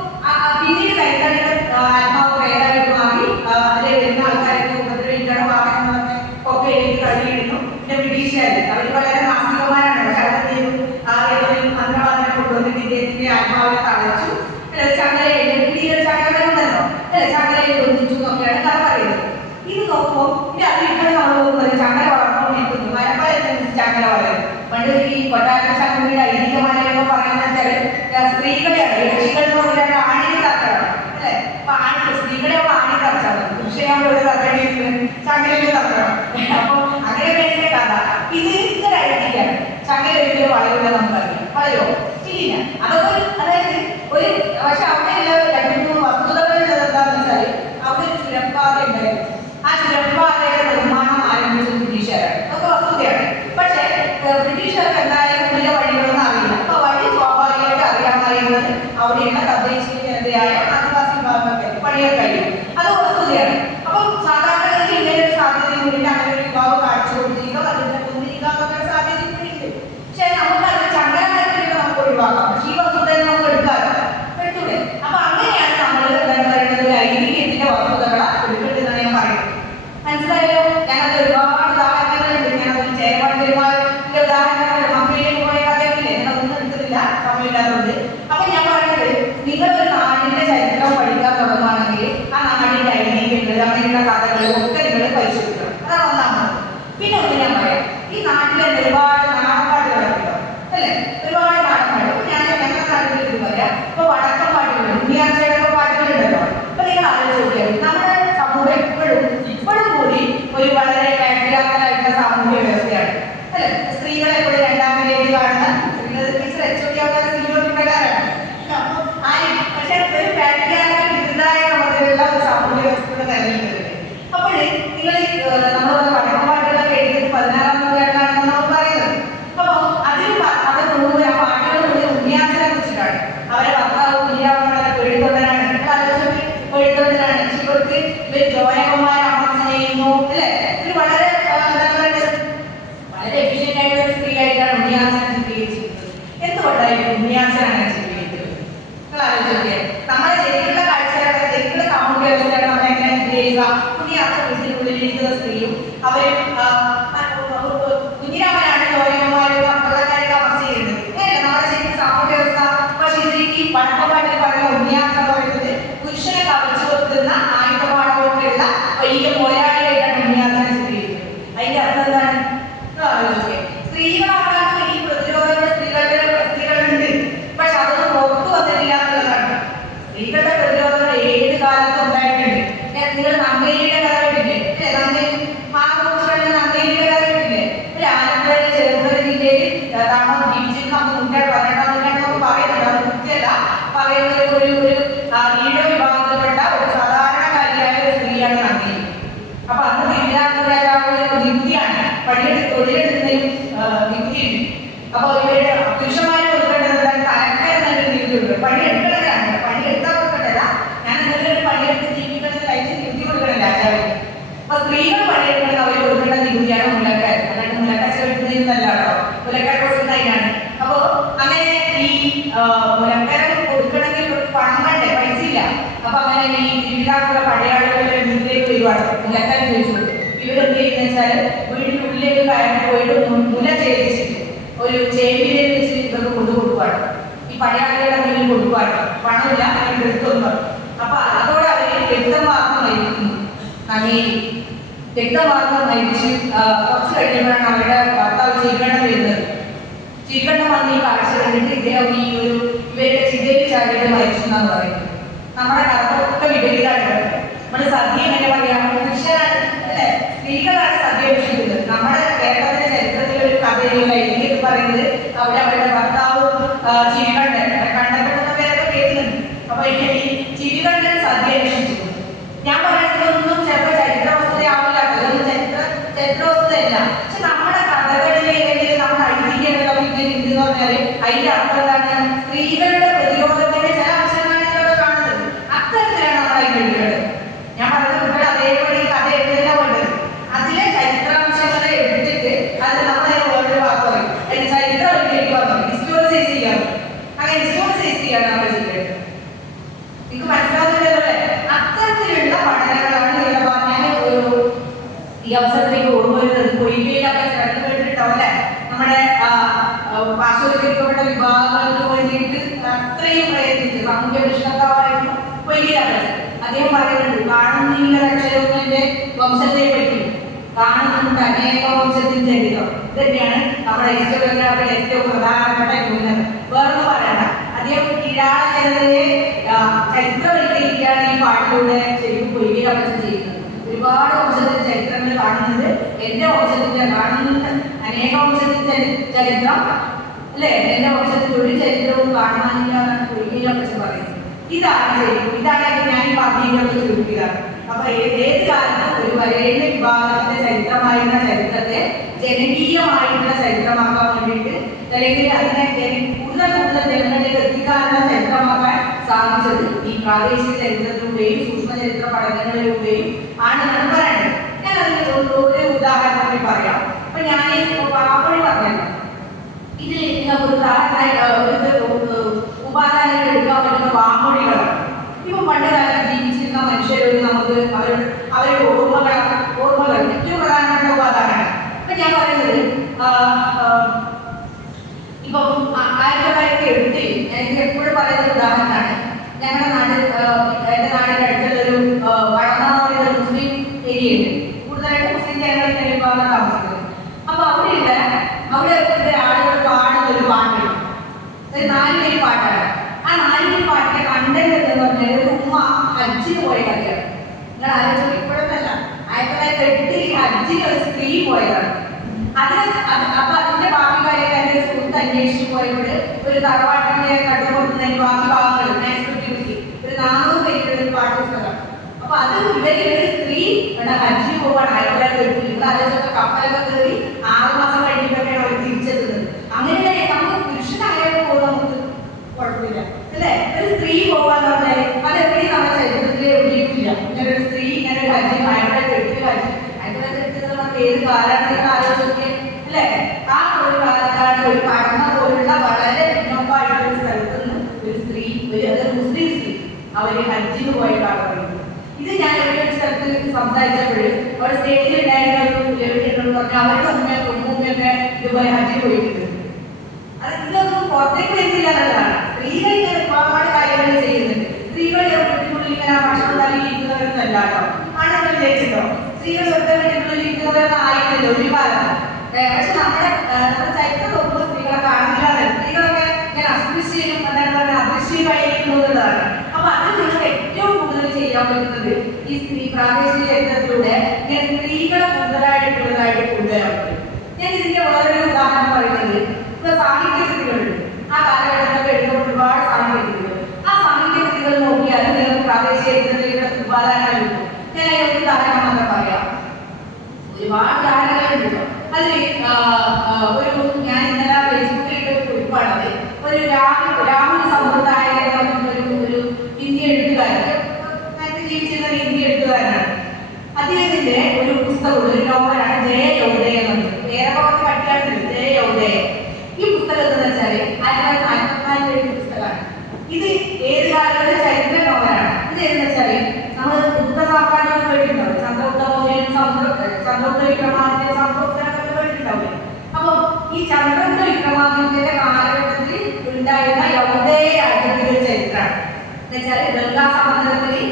പിന്നീട് കരിന്തണ്ടന്റെ ആത്മാവ് പ്രേതായിട്ട് മാറി അതിലെ വരുന്ന ആൾക്കാരൊക്കെ ഉപദ്രവിക്കാണ്, വാഹനങ്ങളൊക്കെ ഒക്കെ എഴുതി തള്ളിയിരുന്നു. പിന്നെ ബ്രിട്ടീഷുകാർ അവർ വളരെ നാസ്തികമാരാണ്. പക്ഷെ ഏതൊരു മന്ത്രവാദനെ കൊണ്ടുവന്നിട്ട് ഇദ്ദേഹത്തിന്റെ ആത്മാവിനെ തളച്ചു, ചങ്ങലയുണ്ടല്ലോ അല്ലെ, ചങ്ങലയിൽ ബന്ധിച്ചു എന്നൊക്കെയാണ് കഥ പറയുന്നത്. ഇത് നോക്കുമ്പോൾ അത് ഇപ്പോൾ നമ്മൾ നോക്കുന്നത് ചങ്ങല വളർന്നുകൊണ്ടിരിക്കുന്നു. മരപ്പഴത്തിന് ചങ്ങല വളരും. പണ്ട് ഈ കൊട്ടാര സംഘടനയുടെ ഐതിഹ്യമാലയൊക്കെ പറയുന്നത് വെച്ചാൽ സ്ത്രീകളെയാണ് യക്ഷികൾ എന്ന് പറഞ്ഞാൽ ആണിനെ തറക്കണം അല്ലെ. അപ്പൊ സ്ത്രീകളെ ആണി തറച്ചാൽ മതി, പുരുഷനോട് തറക്കേണ്ടിയിരിക്കുന്നത് ചങ്ങലയിൽ തറക്കണം. അപ്പൊ അങ്ങനെ വേണ്ട കഥ ഇത് ഇതൊരു ഐതിഹ്യമാണ്. ചങ്ങല ഒരിക്കലും വളരുന്ന നമുക്കറിയാം, വളരുമോ? ഇല്ല. അതൊക്കെ അതായത് ഒരു പക്ഷെ അവിടെയുള്ള രണ്ട് മൂന്ന് വസ്തുതകളുള്ളത് എന്താണെന്ന് വെച്ചാൽ അവിടെ ഒരു ചുരപ്പാത ഉണ്ടായിരുന്നു. ആ ചുരപ്പാതയുടെ നിർമ്മാണം ആരംഭിച്ചത് ബ്രിട്ടീഷുകാരാണ്. അതൊക്കെ വസ്തുതയാണ്. പക്ഷേ ബ്രിട്ടീഷുകാർക്ക് എന്തായാലും ഉള്ളിലെ വഴികളൊന്നും അറിയില്ല. അപ്പൊ വഴി സ്വാഭാവികമായിട്ട് അറിയാമായിരുന്നത് അവിടെയുള്ള തദ്ദേശീയരായ ആദിവാസി വിഭാഗങ്ങൾക്ക് പണിയാൻ കഴിയും. അത് വസ്തുതയാണ്. അപ്പം സാധാരണ ഇങ്ങനെ ഒരു സാധ്യത കൂടിയിട്ട് അങ്ങനെ ഒരു വിഭാഗം കാണിച്ചു കൊടുത്തിരിക്കുക, അതിന്റെ കൊന്നിരിക്കാന്നൊക്കെ സാധ്യത കൂടിയുണ്ട്. പക്ഷെ നമുക്ക് അത് ചങ്ങലായിട്ട് നമുക്ക് ഒഴിവാക്കാം. പക്ഷേ ഈ വസ്തുത നമുക്ക് എടുക്കാമല്ലോ, എടുത്തൂടെ? അപ്പൊ അങ്ങനെയാണ് നമ്മൾ എന്താണ് പറയുന്നത്, ഐതിഹ്യത്തിന്റെ വസ്തുതകളെ എടുക്കേണ്ടതെന്നാണ് ഞാൻ പറയുന്നത്. മനസ്സിലായല്ലോ? ഞങ്ങൾക്ക് ഒരുപാട് ഉദാഹരണങ്ങളുണ്ട്. ഞാനതിൽ ചേരപ്പാട് പെരുമാറിന്റെ ഉദാഹരണങ്ങളുണ്ട്. മക്കയിലേക്ക് പോയ കഥയൊക്കെ ഞാനൊന്നും എടുക്കുന്നില്ല, സമയമില്ലാത്തതുകൊണ്ട്. അപ്പൊ ഞാൻ പറയുന്നത്, നിങ്ങളൊരു നാടിന്റെ ചരിത്രം പഠിക്കാൻ തുടങ്ങുകയാണെങ്കിൽ ആ നാടിന്റെ ഐതിഹ്യങ്ങൾ, അങ്ങനെയുള്ള കഥകളും ഒക്കെ നിങ്ങൾ പരിശോധിക്കണം. അതാണ് ഒന്നാമത്. പിന്നെ ഒന്ന് ഞാൻ പറയാം, ഈ നാട്ടിലെ ഒരുപാട് നാടൻപാട്ടുകളുണ്ടല്ലോ അല്ലെ, ഒരുപാട് നാടൻപാട്ട്. ഞാൻ ഞങ്ങളുടെ നാട്ടിൽ ഇത് പറയാം. ഇപ്പൊ വടക്കം പാട്ടുകളുണ്ട്, ഉണ്ണിയാർച്ചയുടെ പാട്ടുകളുണ്ടല്ലോ. അപ്പൊ നിങ്ങൾ ആലോചിച്ച് നോക്കിയാൽ നമ്മുടെ സമൂഹം ഇപ്പോഴും കൂടി ഒരു വളരെ പാട്രിയാർക്കലായിട്ടുള്ള സാമൂഹ്യ വ്യവസ്ഥയാണ് അല്ലെ. സ്ത്രീകളെ എപ്പോഴും സ്ത്രീകളാകാത്ത ഈ പ്രതിരോധ സ്ത്രീകളുണ്ട്, പക്ഷെ അതൊന്നും പുറത്തു വന്നിട്ടില്ല എന്നുള്ളതാണ്. സ്ത്രീകളുടെ പ്രതിരോധം ഏത് കാലത്തും ഉണ്ടായിട്ടുണ്ട്. നിങ്ങൾ നങ്ങേലിയുടെ കഥ കേട്ടില്ലേ? മഹാഭൂഷണ നങ്ങേലിയുടെ കഥ കേട്ടില്ലേ? ആലപ്പുഴയിലെ ചെറുപുഴ ജില്ലയിൽ താമസം ജീവിച്ചിരുന്ന നൂറ്റാണ്ട് പറയുന്നുണ്ട്. അത് കൃത്യമല്ല പറയുന്നത്. ഒരു ഈഴ വിഭാഗത്തിൽപ്പെട്ട ഒരു സാധാരണക്കാരിയായ ഒരു സ്ത്രീയാണ് നങ്ങേലി. അപ്പൊ അന്ന് തിരുവിതാംകൂർ നികുതിയാണ്, തൊഴിലെടുക്കുന്നതിനും നികുതിയുണ്ട്. അപ്പൊ ഇവരുടെ പുരുഷന്മാരെ കൊടുക്കേണ്ടത് തലക്കര നല്ലൊരു നികുതിയുണ്ട്. പണിയെടുക്കണതാണ്, പണിയെടുക്കാൻ കൊടുക്കണ്ടല്ല. ഞാൻ എന്തെങ്കിലും പണിയെടുത്ത് ജീവിക്കണമെന്ന് കഴിച്ച് നികുതി കൊടുക്കണം രാജാവിന്. അപ്പൊ സ്ത്രീകൾ പണിയെടുക്കുന്നത് അവർ കൊടുക്കേണ്ട നികുതിയാണ് മുലക്കര. അല്ലാണ്ട് മുലക്കച്ച കിട്ടുന്നതിനല്ല കേട്ടോ, മുലക്കര കൊടുക്കുന്നതിനാണ്. അപ്പോ അങ്ങനെ ഈ മുലക്കര കൊടുക്കണമെങ്കിൽ പണം വേണ്ടേ, പൈസ ഇല്ല. അപ്പൊ അങ്ങനെ ഈ തിരുവിതാംകൂർ പടയാളികളുടെ വീട്ടിലേക്ക് വരുവാണ് മുലക്കര ചോദിച്ചുകൊണ്ട്. ഇവരെന്ത് ചെയ്യുന്ന വെച്ചാൽ വീടിനുള്ളിലേക്ക് കയറി പോയിട്ട് മുല ചേരിച്ചിട്ട് ഒരു ചേമ്പിനെ വെച്ച് ഇതൊക്കെ കൊണ്ടു കൊടുക്കുവാണ്. ഈ പടയാളികളുടെ മുന്നിൽ കൊടുക്കുവാണ്. പണമില്ല, അതിന് എടുത്തൊന്നും. അപ്പൊ അതോടെ അവര് രക്തമാർഗം നയിക്കുന്നു. നങ്ങേലി രക്തമാർഗം നയിച്ച് കുറച്ച് കഴിയുമ്പോഴാണ് അവരുടെ ഭർത്താവ് ചിരികണ്ഠം വരുന്നത്. ചിരികണ്ഠം വന്ന് ഈ കാഴ്ച കണ്ടിട്ട് ഇദ്ദേഹം ഈ ഇവരുടെ ചിതയിൽ ചാടിയിട്ട് മരിച്ചു എന്നാണ് പറയുന്നത്. നമ്മുടെ കഥകളൊക്കെ വിപരീതമാണ്. നമ്മുടെ സദ്യ എങ്ങനെ പറയാം, പുരുഷനാണ് അല്ലെ, സ്ത്രീകളാണ് സദ്യ ഭക്ഷിക്കുന്നത്. നമ്മുടെ കേരളത്തിന്റെ ചരിത്രത്തിലെ ഒരു കഥയില്ല എനിക്ക് പറയുന്നത്. അവരുടെ ഭർത്താവ് ചിരികണ്ഠൻ, കണ്ടപ്പെട്ട പേരൊക്കെ കേൾക്കുന്നുണ്ട്. അപ്പൊ ഈ ചിരികണ്ഠൻ സദ്യ ഭക്ഷിച്ചു. ഞാൻ പറയുന്നതൊന്നും ചിലപ്പോൾ ചരിത്രവസ്തുതയാവില്ല, അതൊന്നും ചരിത്രവസ്തുതയല്ല. പക്ഷെ നമ്മുടെ കഥകളിലെ അല്ലെങ്കിൽ നമ്മുടെ ഐതിഹ്യങ്ങളൊക്കെ ഇങ്ങനെ ഉണ്ടെന്ന് പറഞ്ഞാല് അതിന്റെ അർത്ഥം എന്താണ്? സ്ത്രീകളുടെ പ്രതിരോധത്തിന്റെ ചില അംശങ്ങളാണ് ഇവിടെ കാണുന്നത്. അത്തരത്തിലാണ് നമ്മൾ അതിലുള്ളത്. ഞാൻ പറഞ്ഞ കുട്ടികൾ അതേപോലെ കഥ എഴുതുന്ന വേണ്ടത്. അതിലെ ചരിത്രാംശങ്ങളെ എടുത്തിട്ട് അത് നമ്മളതിനെ വേറൊരു വാക്ക് പറയും. അതിന് ചരിത്രവൽക്കരിക്കാൻ പറയും, ഹിസ്റ്റോറിസൈസ് ചെയ്യാൻ. അങ്ങനെ ഹിസ്റ്റോറിസൈസ് ചെയ്യാണ് നമ്മൾ ചെയ്യുന്നത്. നിങ്ങൾക്ക് മനസ്സിലാവുന്നില്ലല്ലോ അല്ലേ? അത്തരത്തിലുള്ള പഠനങ്ങളാണ് ഞാൻ ഈ അവസരത്തിലേക്ക് ഓർമ്മ വരുന്നത്. കൊയ്യയിലൊക്കെ ചേർന്ന് കേട്ടിട്ടുണ്ടാവും അല്ലെ? നമ്മുടെ പാർശ്വവൽക്കരിക്കപ്പെട്ട വിഭാഗങ്ങൾക്ക് വേണ്ടിയിട്ട് അത്രയും പ്രയത്നിച്ച് സാമൂഹ്യ പ്രശ്നക്കാരായിരുന്നു കൊയ്യയിലാണ്. അദ്ദേഹം പറയുന്നുണ്ട്, കാണുന്നില്ല രക്ഷകന്റെ വംശത്തെ പറ്റി, കാണുന്നുണ്ട് അനേക വംശത്തിന്റെ ചരിത്രം. ഇതന്നെയാണ് നമ്മുടെ ഹിസ്റ്റോഗ്രാഫിയുടെ ഏറ്റവും പ്രധാനപ്പെട്ട ന്യൂനത. വേറൊന്നും പറയണ്ട. അദ്ദേഹം കീഴാള ജനതയെ ചരിത്രവൽക്കരിക്കുകയാണ് ഈ പാട്ടിലൂടെ ശരിക്കും കൊയ്യയിലൊക്കെ ചെയ്യുന്നത്. ഒരുപാട് വംശത്തിന്റെ ചരിത്രങ്ങൾ കാണുന്നത്, എന്റെ വംശത്തിന്റെ കാണുന്നുണ്ട് അനേക വംശത്തിന്റെ ചരിത്രം അല്ലെ, എന്റെ വംശത്തിന്റെ ഒരു ചരിത്രവും കാണാനില്ല എന്നാണ് കൊയ്യയിലൊക്കെ പറയുന്നത്. ഇതാണ് ശരിക്കും, ഇതാണ് ഞാൻ ഈ പാർട്ടിയിലൊക്കെ ചുരുക്കിയതാണ്. അപ്പൊ ഏത് കാലത്തും ഒരു വരേണ്യ വിഭാഗത്തിന്റെ ചരിത്രമായിരുന്ന ചരിത്രത്തെ ജനകീയമായിട്ടുള്ള ചരിത്രമാക്കാൻ വേണ്ടിയിട്ട്, അല്ലെങ്കിൽ അതിനെ കൂടുതൽ ജനങ്ങളിലേക്ക് എത്തിക്കാനുള്ള ചരിത്രമാക്കാൻ സാധിച്ചത് ഈ പ്രാദേശിക ചരിത്രത്തിലൂടെയും സൂക്ഷ്മ ചരിത്ര പഠനങ്ങളിലൂടെയും ആണെന്നാണ് പറയുന്നത്. ഞാൻ അതിന് ഒരു ഉദാഹരണം പറയാം. അപ്പൊ ഞാൻ പാവഴി പറഞ്ഞല്ലോ, ഇതിൽ നമുക്ക് ഉപാധാനങ്ങൾ എടുക്കാൻ പറ്റുന്ന വാമൊഴികളാണ്. ഇപ്പൊ പണ്ട് കാലത്ത് ജീവിച്ചിരുന്ന മനുഷ്യരോട് നമുക്ക് അവരുടെ ഓർമ്മകൾ ഏറ്റവും പ്രധാനപ്പെട്ട ഉപാധാനമാണ്. അപ്പൊ ഞാൻ പറയുന്നത് ഇപ്പൊ 1908 എനിക്ക് എപ്പോഴും പറയുന്ന ഉദാഹരണമാണ്. ഞങ്ങളുടെ എന്റെ നാടിന്റെ അടുത്തുള്ളൊരു വളർന്ന മുസ്ലിം ഏരിയ ഉണ്ട്. കൂടുതലായിട്ട് മുസ്ലിം ജനങ്ങളുടെ വിഭാഗം താമസിക്കുന്നത്. അപ്പൊ അവിടെ ആളുകൾ പാടുന്ന ഒരു പാട്ടുണ്ട്, ഒരു 4 വരി പാട്ടാണ്. ആ 4 വരി പാട്ടിന്റെ കണ്ടന്റ് എന്ന് പറഞ്ഞാൽ ഒരു ഉമ്മ ഹജ്ജിന് പോയ കഥയാണ്. നിങ്ങൾ ആലോചിച്ചു, ഇപ്പോഴൊന്നല്ല, 1908 ഹജ്ജിന് ഒരു സ്ത്രീ പോയതാണ്. അപ്പൊ അതിന്റെ ബാക്കി കാര്യക്കാരുടെ സുഹൃത്ത് അന്വേഷിച്ചു പോയപ്പോൾ ഒരു തറവാട്ടിന്റെ കണ്ടുകൊടുക്കുന്നതിന് ബാക്കി ഭാഗങ്ങൾ ഒരു 400 പേരുടെ ഒരു പാട്ട് പുസ്തകമാണ്. അപ്പൊ അത് ഇവര് സ്ത്രീ ഹജ്ജിന് പോവാണ് 1908. നിങ്ങൾ ആലോചിച്ചൊക്കെ കപ്പലൊക്കെ കയറി 6 മാസം കഴിഞ്ഞിട്ടൊക്കെയാണ് അവർ തിരിച്ചെത്തുന്നത്. അങ്ങനെ നമുക്ക് പുരുഷനായാലും പോകും, നമുക്ക് കുഴപ്പമില്ല അല്ലെ. ഒരു സ്ത്രീ പോവാന്ന് പറഞ്ഞാൽ അതെവിടെയും നമ്മുടെ ചരിത്രത്തിലെ എവിടെയില്ല. ഇങ്ങനെ ഒരു സ്ത്രീ ഇങ്ങനെ ഒരു ഹജ്ജ് 1908 ഹജ്ജ് 1908 നമുക്ക് ഏത് കാലഘട്ടത്തിൽ ആലോചിച്ചൊക്കെ അല്ലെ. ആ ഒരു കാലത്താണ് ഒരു പഠന പോലുള്ള വളരെ പിന്നോക്കമായിട്ടുള്ള സ്ഥലത്ത് നിന്ന് ഒരു സ്ത്രീ, ഒരു മുസ്ലിം സ്ത്രീ അവര് ഹജ്ജിന് പോയ കാലം പറയുന്നത്. ഇത് ഞാൻ ഒരു സ്ഥലത്ത് സംസാരിച്ചപ്പോൾ അവിടെ സ്റ്റേജിൽ ഉണ്ടായിരുന്ന ഒരു പറഞ്ഞാൽ അവരുടെ ഉമ്മയൊക്കെ ഇതുപോലെ ഹജ്ജിന് പോയിട്ടുണ്ട്. അത് ഇതൊന്നും പുറത്തേക്ക് വരുന്നില്ല എന്നുള്ളതാണ്. സ്ത്രീകൾ ഇങ്ങനെ ഒരുപാട് കാര്യങ്ങൾ ചെയ്യുന്നുണ്ട്. സ്ത്രീകൾ വീട്ടിനുള്ളിൽ ഇങ്ങനെ ഭക്ഷണം തലി ഇരിക്കുന്നവരൊന്നല്ല കേട്ടോ. ആണെന്ന് വിചാരിച്ചിട്ടോ, സ്ത്രീകൾ വെറുതെ വീട്ടിനുള്ളിൽ ഇരിക്കുന്നവരൊന്നും ആയിരുന്നില്ല ഒരു കാലത്ത്. പക്ഷെ നമ്മുടെ ചെയ്യാൻ പറ്റുന്നത് ഈ പ്രാദേശിക ചരിത്രത്തിലൂടെ ഇങ്ങനെ സ്ത്രീകളെ മുതലായിട്ടുള്ളതായിട്ട് കൊണ്ടുവരാൻ പറ്റും. ഞാൻ ഇതിന്റെ വേറൊരു ഉദാഹരണം പറയുന്നത് ഇപ്പൊ സാഹിത്യ കൃതികളുണ്ട്. ആ കാലഘട്ടത്തിൽ എഴുതുന്ന ഒരുപാട് സാഹിത്യ കൃതികൾ, ആ സാഹിത്യ കൃതികൾ നോക്കിയാൽ നിങ്ങൾക്ക് പ്രാദേശിക ചരിത്രത്തിലുള്ള ഉപാദാനങ്ങൾ കിട്ടും. ഞാൻ ഒരു ഉദാഹരണം മാത്രം പറയാം, ഒരുപാട് ഉദാഹരണങ്ങളുണ്ട്. അതിൽ ഒരു ഞാൻ ഇന്നലെ ഫേസ്ബുക്കിൽ ഇട്ട ഒരു കുറിപ്പാണത്. ഒരു രാഹുൽ സമ്പ്രദായ ഒരു ഇന്ത്യ എഴുത്തുകാരൻ, ജീവിച്ചിരുന്ന ഇന്ത്യ എഴുത്തുകാരനാണ്. അദ്ദേഹത്തിന്റെ ഒരു പുസ്തകമുണ്ട്, ഒരു നോവലാണ് ജയ യൗദയ എന്നത്. ഏറെ പഠിക്കാറുണ്ട് ജയ യൗദയ. ഈ പുസ്തകം എന്ന് വെച്ചാല് 1944 എഴുതിയ പുസ്തകമാണ്. ഇത് ഏത് കാലത്തെ ചരിത്ര നോവലാണ്. ഇത് എന്ന് വെച്ചാല് നമ്മൾ ബുദ്ധ സാമ്രാജ്യം കേട്ടിട്ടുണ്ടാവും, ചന്ദ്രഗുപ്ത മൗര്യൻ, ചന്ദ്രഗുപ്ത വിക്രമാദിത്യ, ചന്ദ്രഗുപ്തനൊക്കെ കേട്ടിട്ടുണ്ടാവില്ലേ. അപ്പൊ ഈ ചന്ദ്രഗുപ്ത വിക്രമാദിത്യന്റെ കാലഘട്ടത്തിൽ ഉണ്ടായിരുന്ന യൗദയ രാജ്യത്തിന്റെ ഒരു ചരിത്രമാണ്. എന്നുവെച്ചാൽ ഗംഗാ സമതലത്തിൽ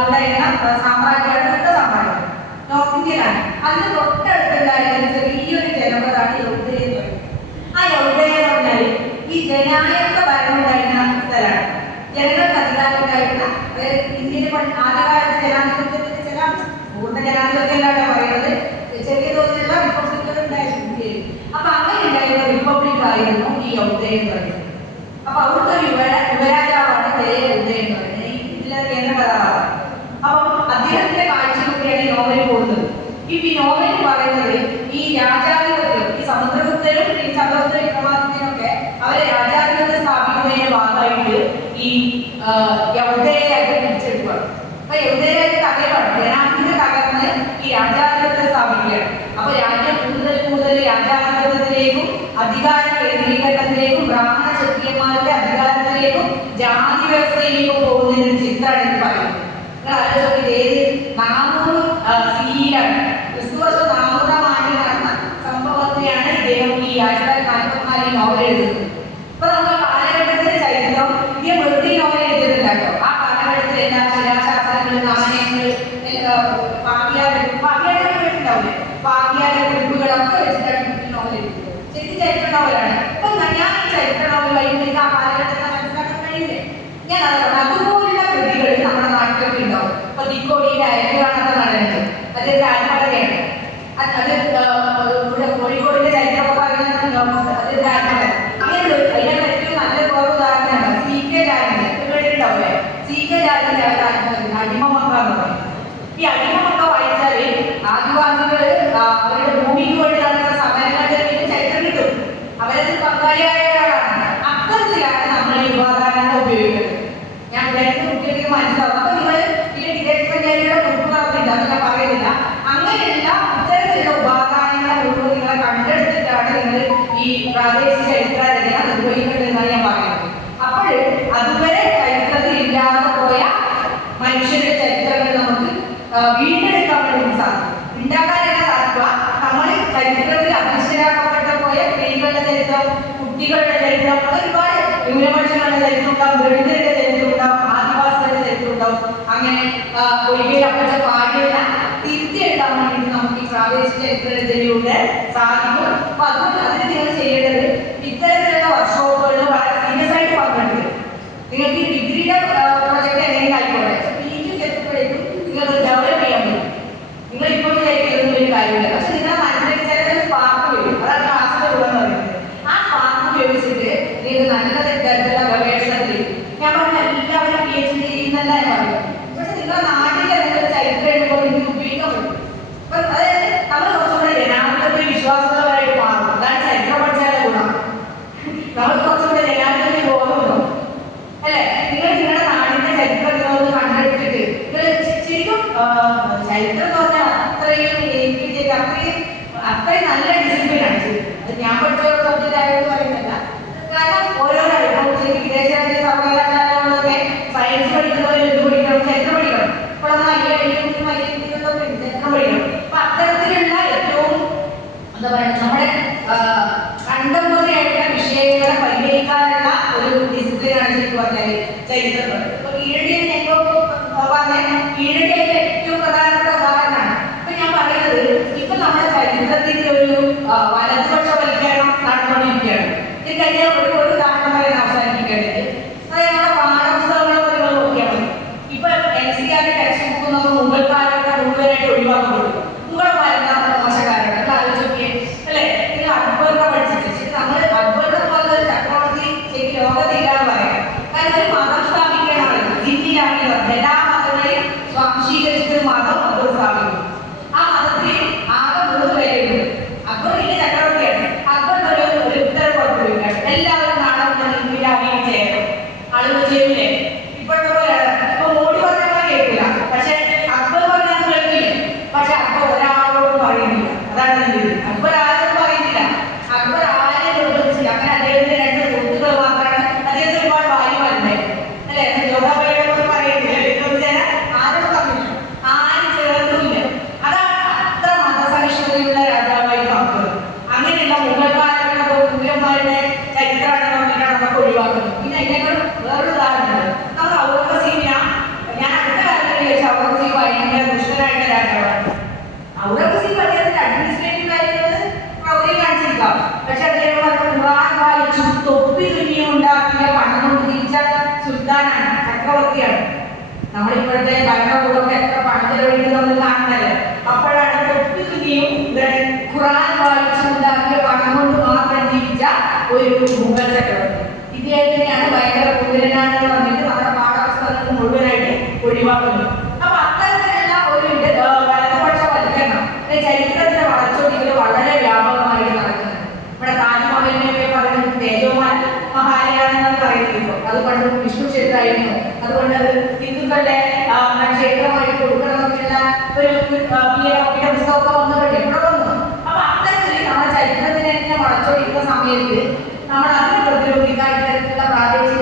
ഉണ്ടായിരുന്ന സാമ്രാജ്യമാണ് ബുദ്ധ സാമ്രാജ്യം, നോർത്ത് ഇന്ത്യയിലാണ്. അതിന് തൊട്ടടുത്തുണ്ടായിരുന്ന ചെറിയൊരു ജനപദമാണ് യൗദയ എന്ന് പറയുന്നത്. ആ യൗദയ എന്ന് പറഞ്ഞാൽ ഈ ജനായത്ത ഭരണം ഉണ്ടായിരുന്ന സ്ഥലമാണ്. ജനങ്ങൾക്ക് അധികാരം ഉണ്ടായിരുന്ന, ഇന്ത്യയിലെ ആദ്യകാലത്ത് ജനാധിപത്യത്തിന്റെ ചില പൂർണ്ണ ജനാധിപത്യം അല്ലാതെ പറയുന്നത് ചെറിയ തോതിലുള്ള റിപ്പബ്ലിക്കുകൾ ഉണ്ടായിരുന്നു ഇന്ത്യയിൽ. അപ്പൊ അങ്ങനെ ഉണ്ടായിരുന്ന റിപ്പബ്ലിക് ആയിരുന്നു ഈ യൗദയ എന്ന് പറയുന്നത്. അപ്പൊ അവിടുത്തെ യുവരാജാവാണ് ജയ യൗദയ എന്ന് പറയുന്നത്, ഈ ഇതിലെ കേന്ദ്ര കഥാപാത്രം. അപ്പം അദ്ദേഹത്തിന്റെ കാഴ്ചയിലൂടെയാണ് ഈ നോവൽ പോകുന്നത്. ഈ നോവൽ പറയുന്നത് ഈ രാജാധിപത്യം, ഈ സമുദ്രഗുപ്തനും ഈ ചന്ദ്രഗുപ്ത വിക്രമാദിത്യനൊക്കെ അവരെ രാജാധിപത്യം സ്ഥാപിക്കുന്നതിന്റെ ഭാഗമായിട്ട് ഈ യൗദയയായിട്ട് പിടിച്ചെടുക്കുകയാണ്. അപ്പൊ യൗദയയായിട്ട് തകരാണ്, ജനാധിപത്യം തകർന്ന് ഈ രാജാധിപത്യം സ്ഥാപിക്കുകയാണ്. അപ്പൊ രാജ്യം കൂടുതൽ കൂടുതൽ രാജാധിപത്യത്തിലേക്കും അധികാര കേന്ദ്രീകരണത്തിലേക്കും ബ്രാഹ്മണ ക്ഷത്രിയന്മാരുടെ അധികാരത്തിലേക്കും ജാതി വ്യവസ്ഥയിലേക്കും പോകുന്നതിന് ചിത്രമാണ് ഇത് പറയുന്നത്. നിങ്ങൾ ആലോചിച്ചത് ഏത് 400 CE-ലാണ്, ക്രിസ്തുവർഷം 400-ാം ആണ്ടിൽ നടന്ന സംഭവത്തെയാണ് ഇദ്ദേഹം ഈ 1944 നോവൽ എഴുതുന്നത്. അപ്പൊ നമുക്ക് കാലഘട്ടത്തിന്റെ ചരിത്രം ഇദ്ദേഹം വെറുതെ നോവൽ എഴുതിയതല്ലോ. ആ കാലഘട്ടത്തിൽ എല്ലാ ശിലാശാസ്ത്രങ്ങൾ, നാണയങ്ങൾ, പാകിയാണ്ടാവില്ലേ, പാകിയാന്റെ കുറിപ്പുകളൊക്കെ വെച്ചിട്ടാണ് ഈ നോവൽ എഴുതിയത്. ശരിക്കും ചരിത്ര നോവലാണ്. അപ്പൊ ഞാൻ ഈ ചരിത്ര നോവൽ വൈകുന്നേരം ആ കാലഘട്ടത്തെ മനസ്സിലാക്കാൻ കഴിയില്ലേ. ഞാൻ അതുപോലുള്ള കൃതികൾ നമ്മുടെ നാട്ടിലൊക്കെ ഉണ്ടാവും. ഇപ്പൊ തിക്കോടിയുടെ അരങ്ങാണെന്ന നടനുണ്ട്, അതൊരു ആത്മകഥയാണ്. അത് കോഴിക്കോടിന്റെ ചരിത്രമൊക്കെ പറയുന്നത് അതൊരു ആത്മകഥ. അങ്ങനെ അതിനകത്ത് ഏറ്റവും നല്ല വേറെ ഉദാഹരണമാണ് CK രാജന്റെ, കേട്ടിട്ടുണ്ടാവില്ലേ, CK രാജന്റെ ആത്മകഥ അടിമമക്ക എന്ന് പറയും. ഈ അടിമമക്ക വായിച്ചാല് ആദിവാസികൾ അവരുടെ ഭൂമിക്ക് വേണ്ടി നടക്കുന്ന സമരങ്ങളുടെ ചരിത്രം കിട്ടും. അവരത് പങ്കാളിയായവരാണ്. അത്തരത്തിലാണ് നമ്മൾ ഈ ഉപാദാനങ്ങൾ ഉപയോഗിക്കുന്നത്. ഞാൻ രണ്ട് കുട്ടികൾക്ക് മനസ്സിലാവും. അപ്പൊ നിങ്ങൾ ഈ വിദേശ സഞ്ചാരികളുടെ കുറിപ്പുകളൊക്കെ ഉണ്ട്, അത് ഞാൻ പറയുന്നില്ല. അങ്ങനെയുള്ള ഇത്തരത്തിലുള്ള ഉപാദാനങ്ങളെ മുഴുവൻ നിങ്ങളെ കണ്ടെടുത്തിട്ടാണ് നിങ്ങൾ ഈ പ്രാദേശിക ചരിത്ര രചന നിർവഹിക്കേണ്ടതെന്നാണ് ഞാൻ പറയുന്നത്. അപ്പോൾ അതുവരെ ചരിത്രത്തിൽ ഇല്ലാതെ പോയ മനുഷ്യരുടെ ചരിത്രങ്ങൾ നമുക്ക് വീണ്ടെടുക്കാൻ വേണ്ടി സാധിക്കും. ഉണ്ടാക്കാനല്ല സാധിക്കുക, നമ്മൾ ചരിത്രത്തിൽ അദൃശ്യരാക്കപ്പെട്ട പോയ സ്ത്രീകളുടെ ചരിത്രം, കുട്ടികളുടെ ചരിത്രം, ഒരുപാട് ന്യൂനപക്ഷങ്ങളുടെ ചരിത്രം ഉണ്ടാവും, ദളിതരുടെ ചരിത്രം ഉണ്ടാവും, ആദിവാസികളുടെ ചരിത്രം ഉണ്ടാവും. അങ്ങനെ ഒരിക്കലും അപ്പച്ച പാടിയുള്ള തിരുത്തി എഴുതാൻ വേണ്ടിയിട്ട് നമുക്ക് ഈ പ്രാദേശിക ചരിത്ര രചനയിലൂടെ സാധിക്കും. അപ്പൊ അതുകൊണ്ട് അതിന് നിങ്ങൾ ചെയ്യേണ്ടത് ഇത്തരത്തിലുള്ള വർക്ക്ഷോപ്പുകളിൽ വളരെ സീരിയസ് ആയിട്ട് പങ്കെടുക്കുക. നിങ്ങൾക്ക് ഈ ഡിഗ്രിയുടെ പ്രൊജക്ട് എന്തെങ്കിലും ആയിക്കോട്ടെ, PG എത്തുമ്പോഴേക്കും നിങ്ങൾക്ക് ഡെവലപ്പ് ചെയ്യാൻ പറ്റും. നിങ്ങൾ ഇപ്പോൾ വിചാരിക്കുന്ന ഒരു കാര്യമില്ല, പക്ഷെ നിങ്ങളുടെ മനസ്സിലേക്ക് ചില സ്പാർക്ക് വരും. അതാണ് ക്ലാസ്സിന്റെ ഗുണം എന്ന് പറയുന്നത്. ആ സ്പാർക്ക് ഉപയോഗിച്ചിട്ട് നിങ്ങൾക്ക് നല്ല തരത്തിലുള്ള ഗവേഷണത്തിൽ, ഞാൻ പറഞ്ഞ എല്ലാവരും PhD ചെയ്യുന്നല്ല ഞാൻ പറയും, പക്ഷെ നിങ്ങളുടെ നാട്ടിൽ എന്തെങ്കിലും ചരിത്രം എഴുതുമ്പോൾ നിങ്ങൾക്ക് ഉപയോഗിക്കാൻ പറ്റും. അപ്പൊ അതായത് നമ്മൾ കുറച്ചുകൂടെ ജനാധിപത്യ വിശ്വാസപരമായിട്ട് മാറും. അതാണ് ചരിത്രം പഠിച്ചാലുള്ള ഗുണം. നമ്മൾ കുറച്ചുകൂടെ ജനാധിപത്യ ബോധമുണ്ടോ അല്ലെ. നിങ്ങൾ നിങ്ങളുടെ നാടിന്റെ ചരിത്രം നിങ്ങളൊന്ന് കണ്ടെടുത്തിട്ട് നിങ്ങൾ ശരിക്കും ചരിത്രം എന്ന് പറഞ്ഞാൽ അത്രയും അത്രയും നല്ല ഡിസിപ്ലിനാണ്. അത് ഞാൻ പഠിച്ച സബ്ജക്റ്റ് ആയതെന്ന് പറയുന്നില്ല. കാരണം ഓരോ വിദേശ രാജ്യ സർവകലാശാലകളിലൊക്കെ സയൻസ് പഠിക്കുന്നവർ എന്ത് പഠിക്കണം, ചരിത്രം പഠിക്കണം. ഇപ്പോൾ നമ്മൾ IIT-യിലൊക്കെ ചരിത്രം പഠിക്കണം. അപ്പൊ അത്തരത്തിലുള്ള ഏറ്റവും എന്താ പറയുക, നമ്മുടെ കണ്ടംപററി ആയിട്ടുള്ള വിഷയങ്ങളെ പരിഹരിക്കാനുള്ള ഒരു ഡിസിപ്ലിനാണ് ശരിക്കും പറഞ്ഞാൽ ചരിത്രം. ഇപ്പൊ കീഴടിയെ കീഴടിയായിട്ട് ഏറ്റവും പ്രധാനപ്പെട്ട ഉദാഹരണമാണ്. അപ്പൊ ഞാൻ പറയുന്നത് ഇപ്പൊ നമ്മുടെ ചരിത്രത്തിന്റെ ഒരു വലതുപക്ഷ വൽക്കരണം നടന്നുകൊണ്ടിരിക്കുകയാണ്. ഇത് കഴിഞ്ഞാൽ ഒരു ഉദാഹരണം പറയാൻ അവസാനിപ്പിക്കേണ്ടത്, അതായത് നമ്മുടെ പാഠപുസ്തകങ്ങളൊക്കെ നിങ്ങൾ നോക്കിയാൽ മതി. ഇപ്പൊ NCERT നമ്മളിപ്പോഴത്തെ ഭരണകൂടമൊക്കെ എത്ര പണം ചെലവഴിക്കുന്നത് നമ്മൾ കാണുന്നത്. അപ്പോഴാണ് തൊട്ടുകയും ഖുറാൻ വായിച്ചുണ്ടാക്കിയ പണം കൊണ്ട് മാത്രം ജീവിച്ച ഒരു മുഗൾ ചക്രവർത്തി. ഇദ്ദേഹത്തിനെയാണ് ഭയങ്കര കുതിരനാണെന്ന് പറഞ്ഞിട്ട് നമ്മുടെ പാഠപുസ്തകങ്ങൾ മുഴുവനായിട്ട് ഒഴിവാക്കുന്നത്. അപ്പൊ അത്തരത്തിലുള്ള ഒരു വലതുപക്ഷവൽക്കരണം ചരിത്രത്തിന്റെ വളച്ചൊടികൾ വളരെ വ്യാപകമായിട്ട് നടക്കുന്നുണ്ട്. ഇവിടെ താജ്മഹലിനെയൊക്കെ പറയുന്നത് തേജോമാൻ മഹാരാണെന്നാണ് പറയുന്നത്. അതുകൊണ്ട് വിഷ്ണു ക്ഷേത്രമായിരുന്നു, അതുകൊണ്ട് അത് ഹിന്ദുക്കളുടെ ക്ഷേത്രമായിട്ട് കൊടുക്കണമെന്നുള്ള ഒരു പുസ്തകമൊക്കെ വന്നിട്ടുണ്ട്, എവിടെ വന്നു. അപ്പൊ അത്തരത്തിൽ നമ്മുടെ ചരിത്രത്തിനെ വളച്ചൊടിക്കുന്ന സമയത്ത് നമ്മൾ അതിനെ പ്രതിരോധിക്കാൻ ഇത്തരത്തിലുള്ള പ്രാദേശിക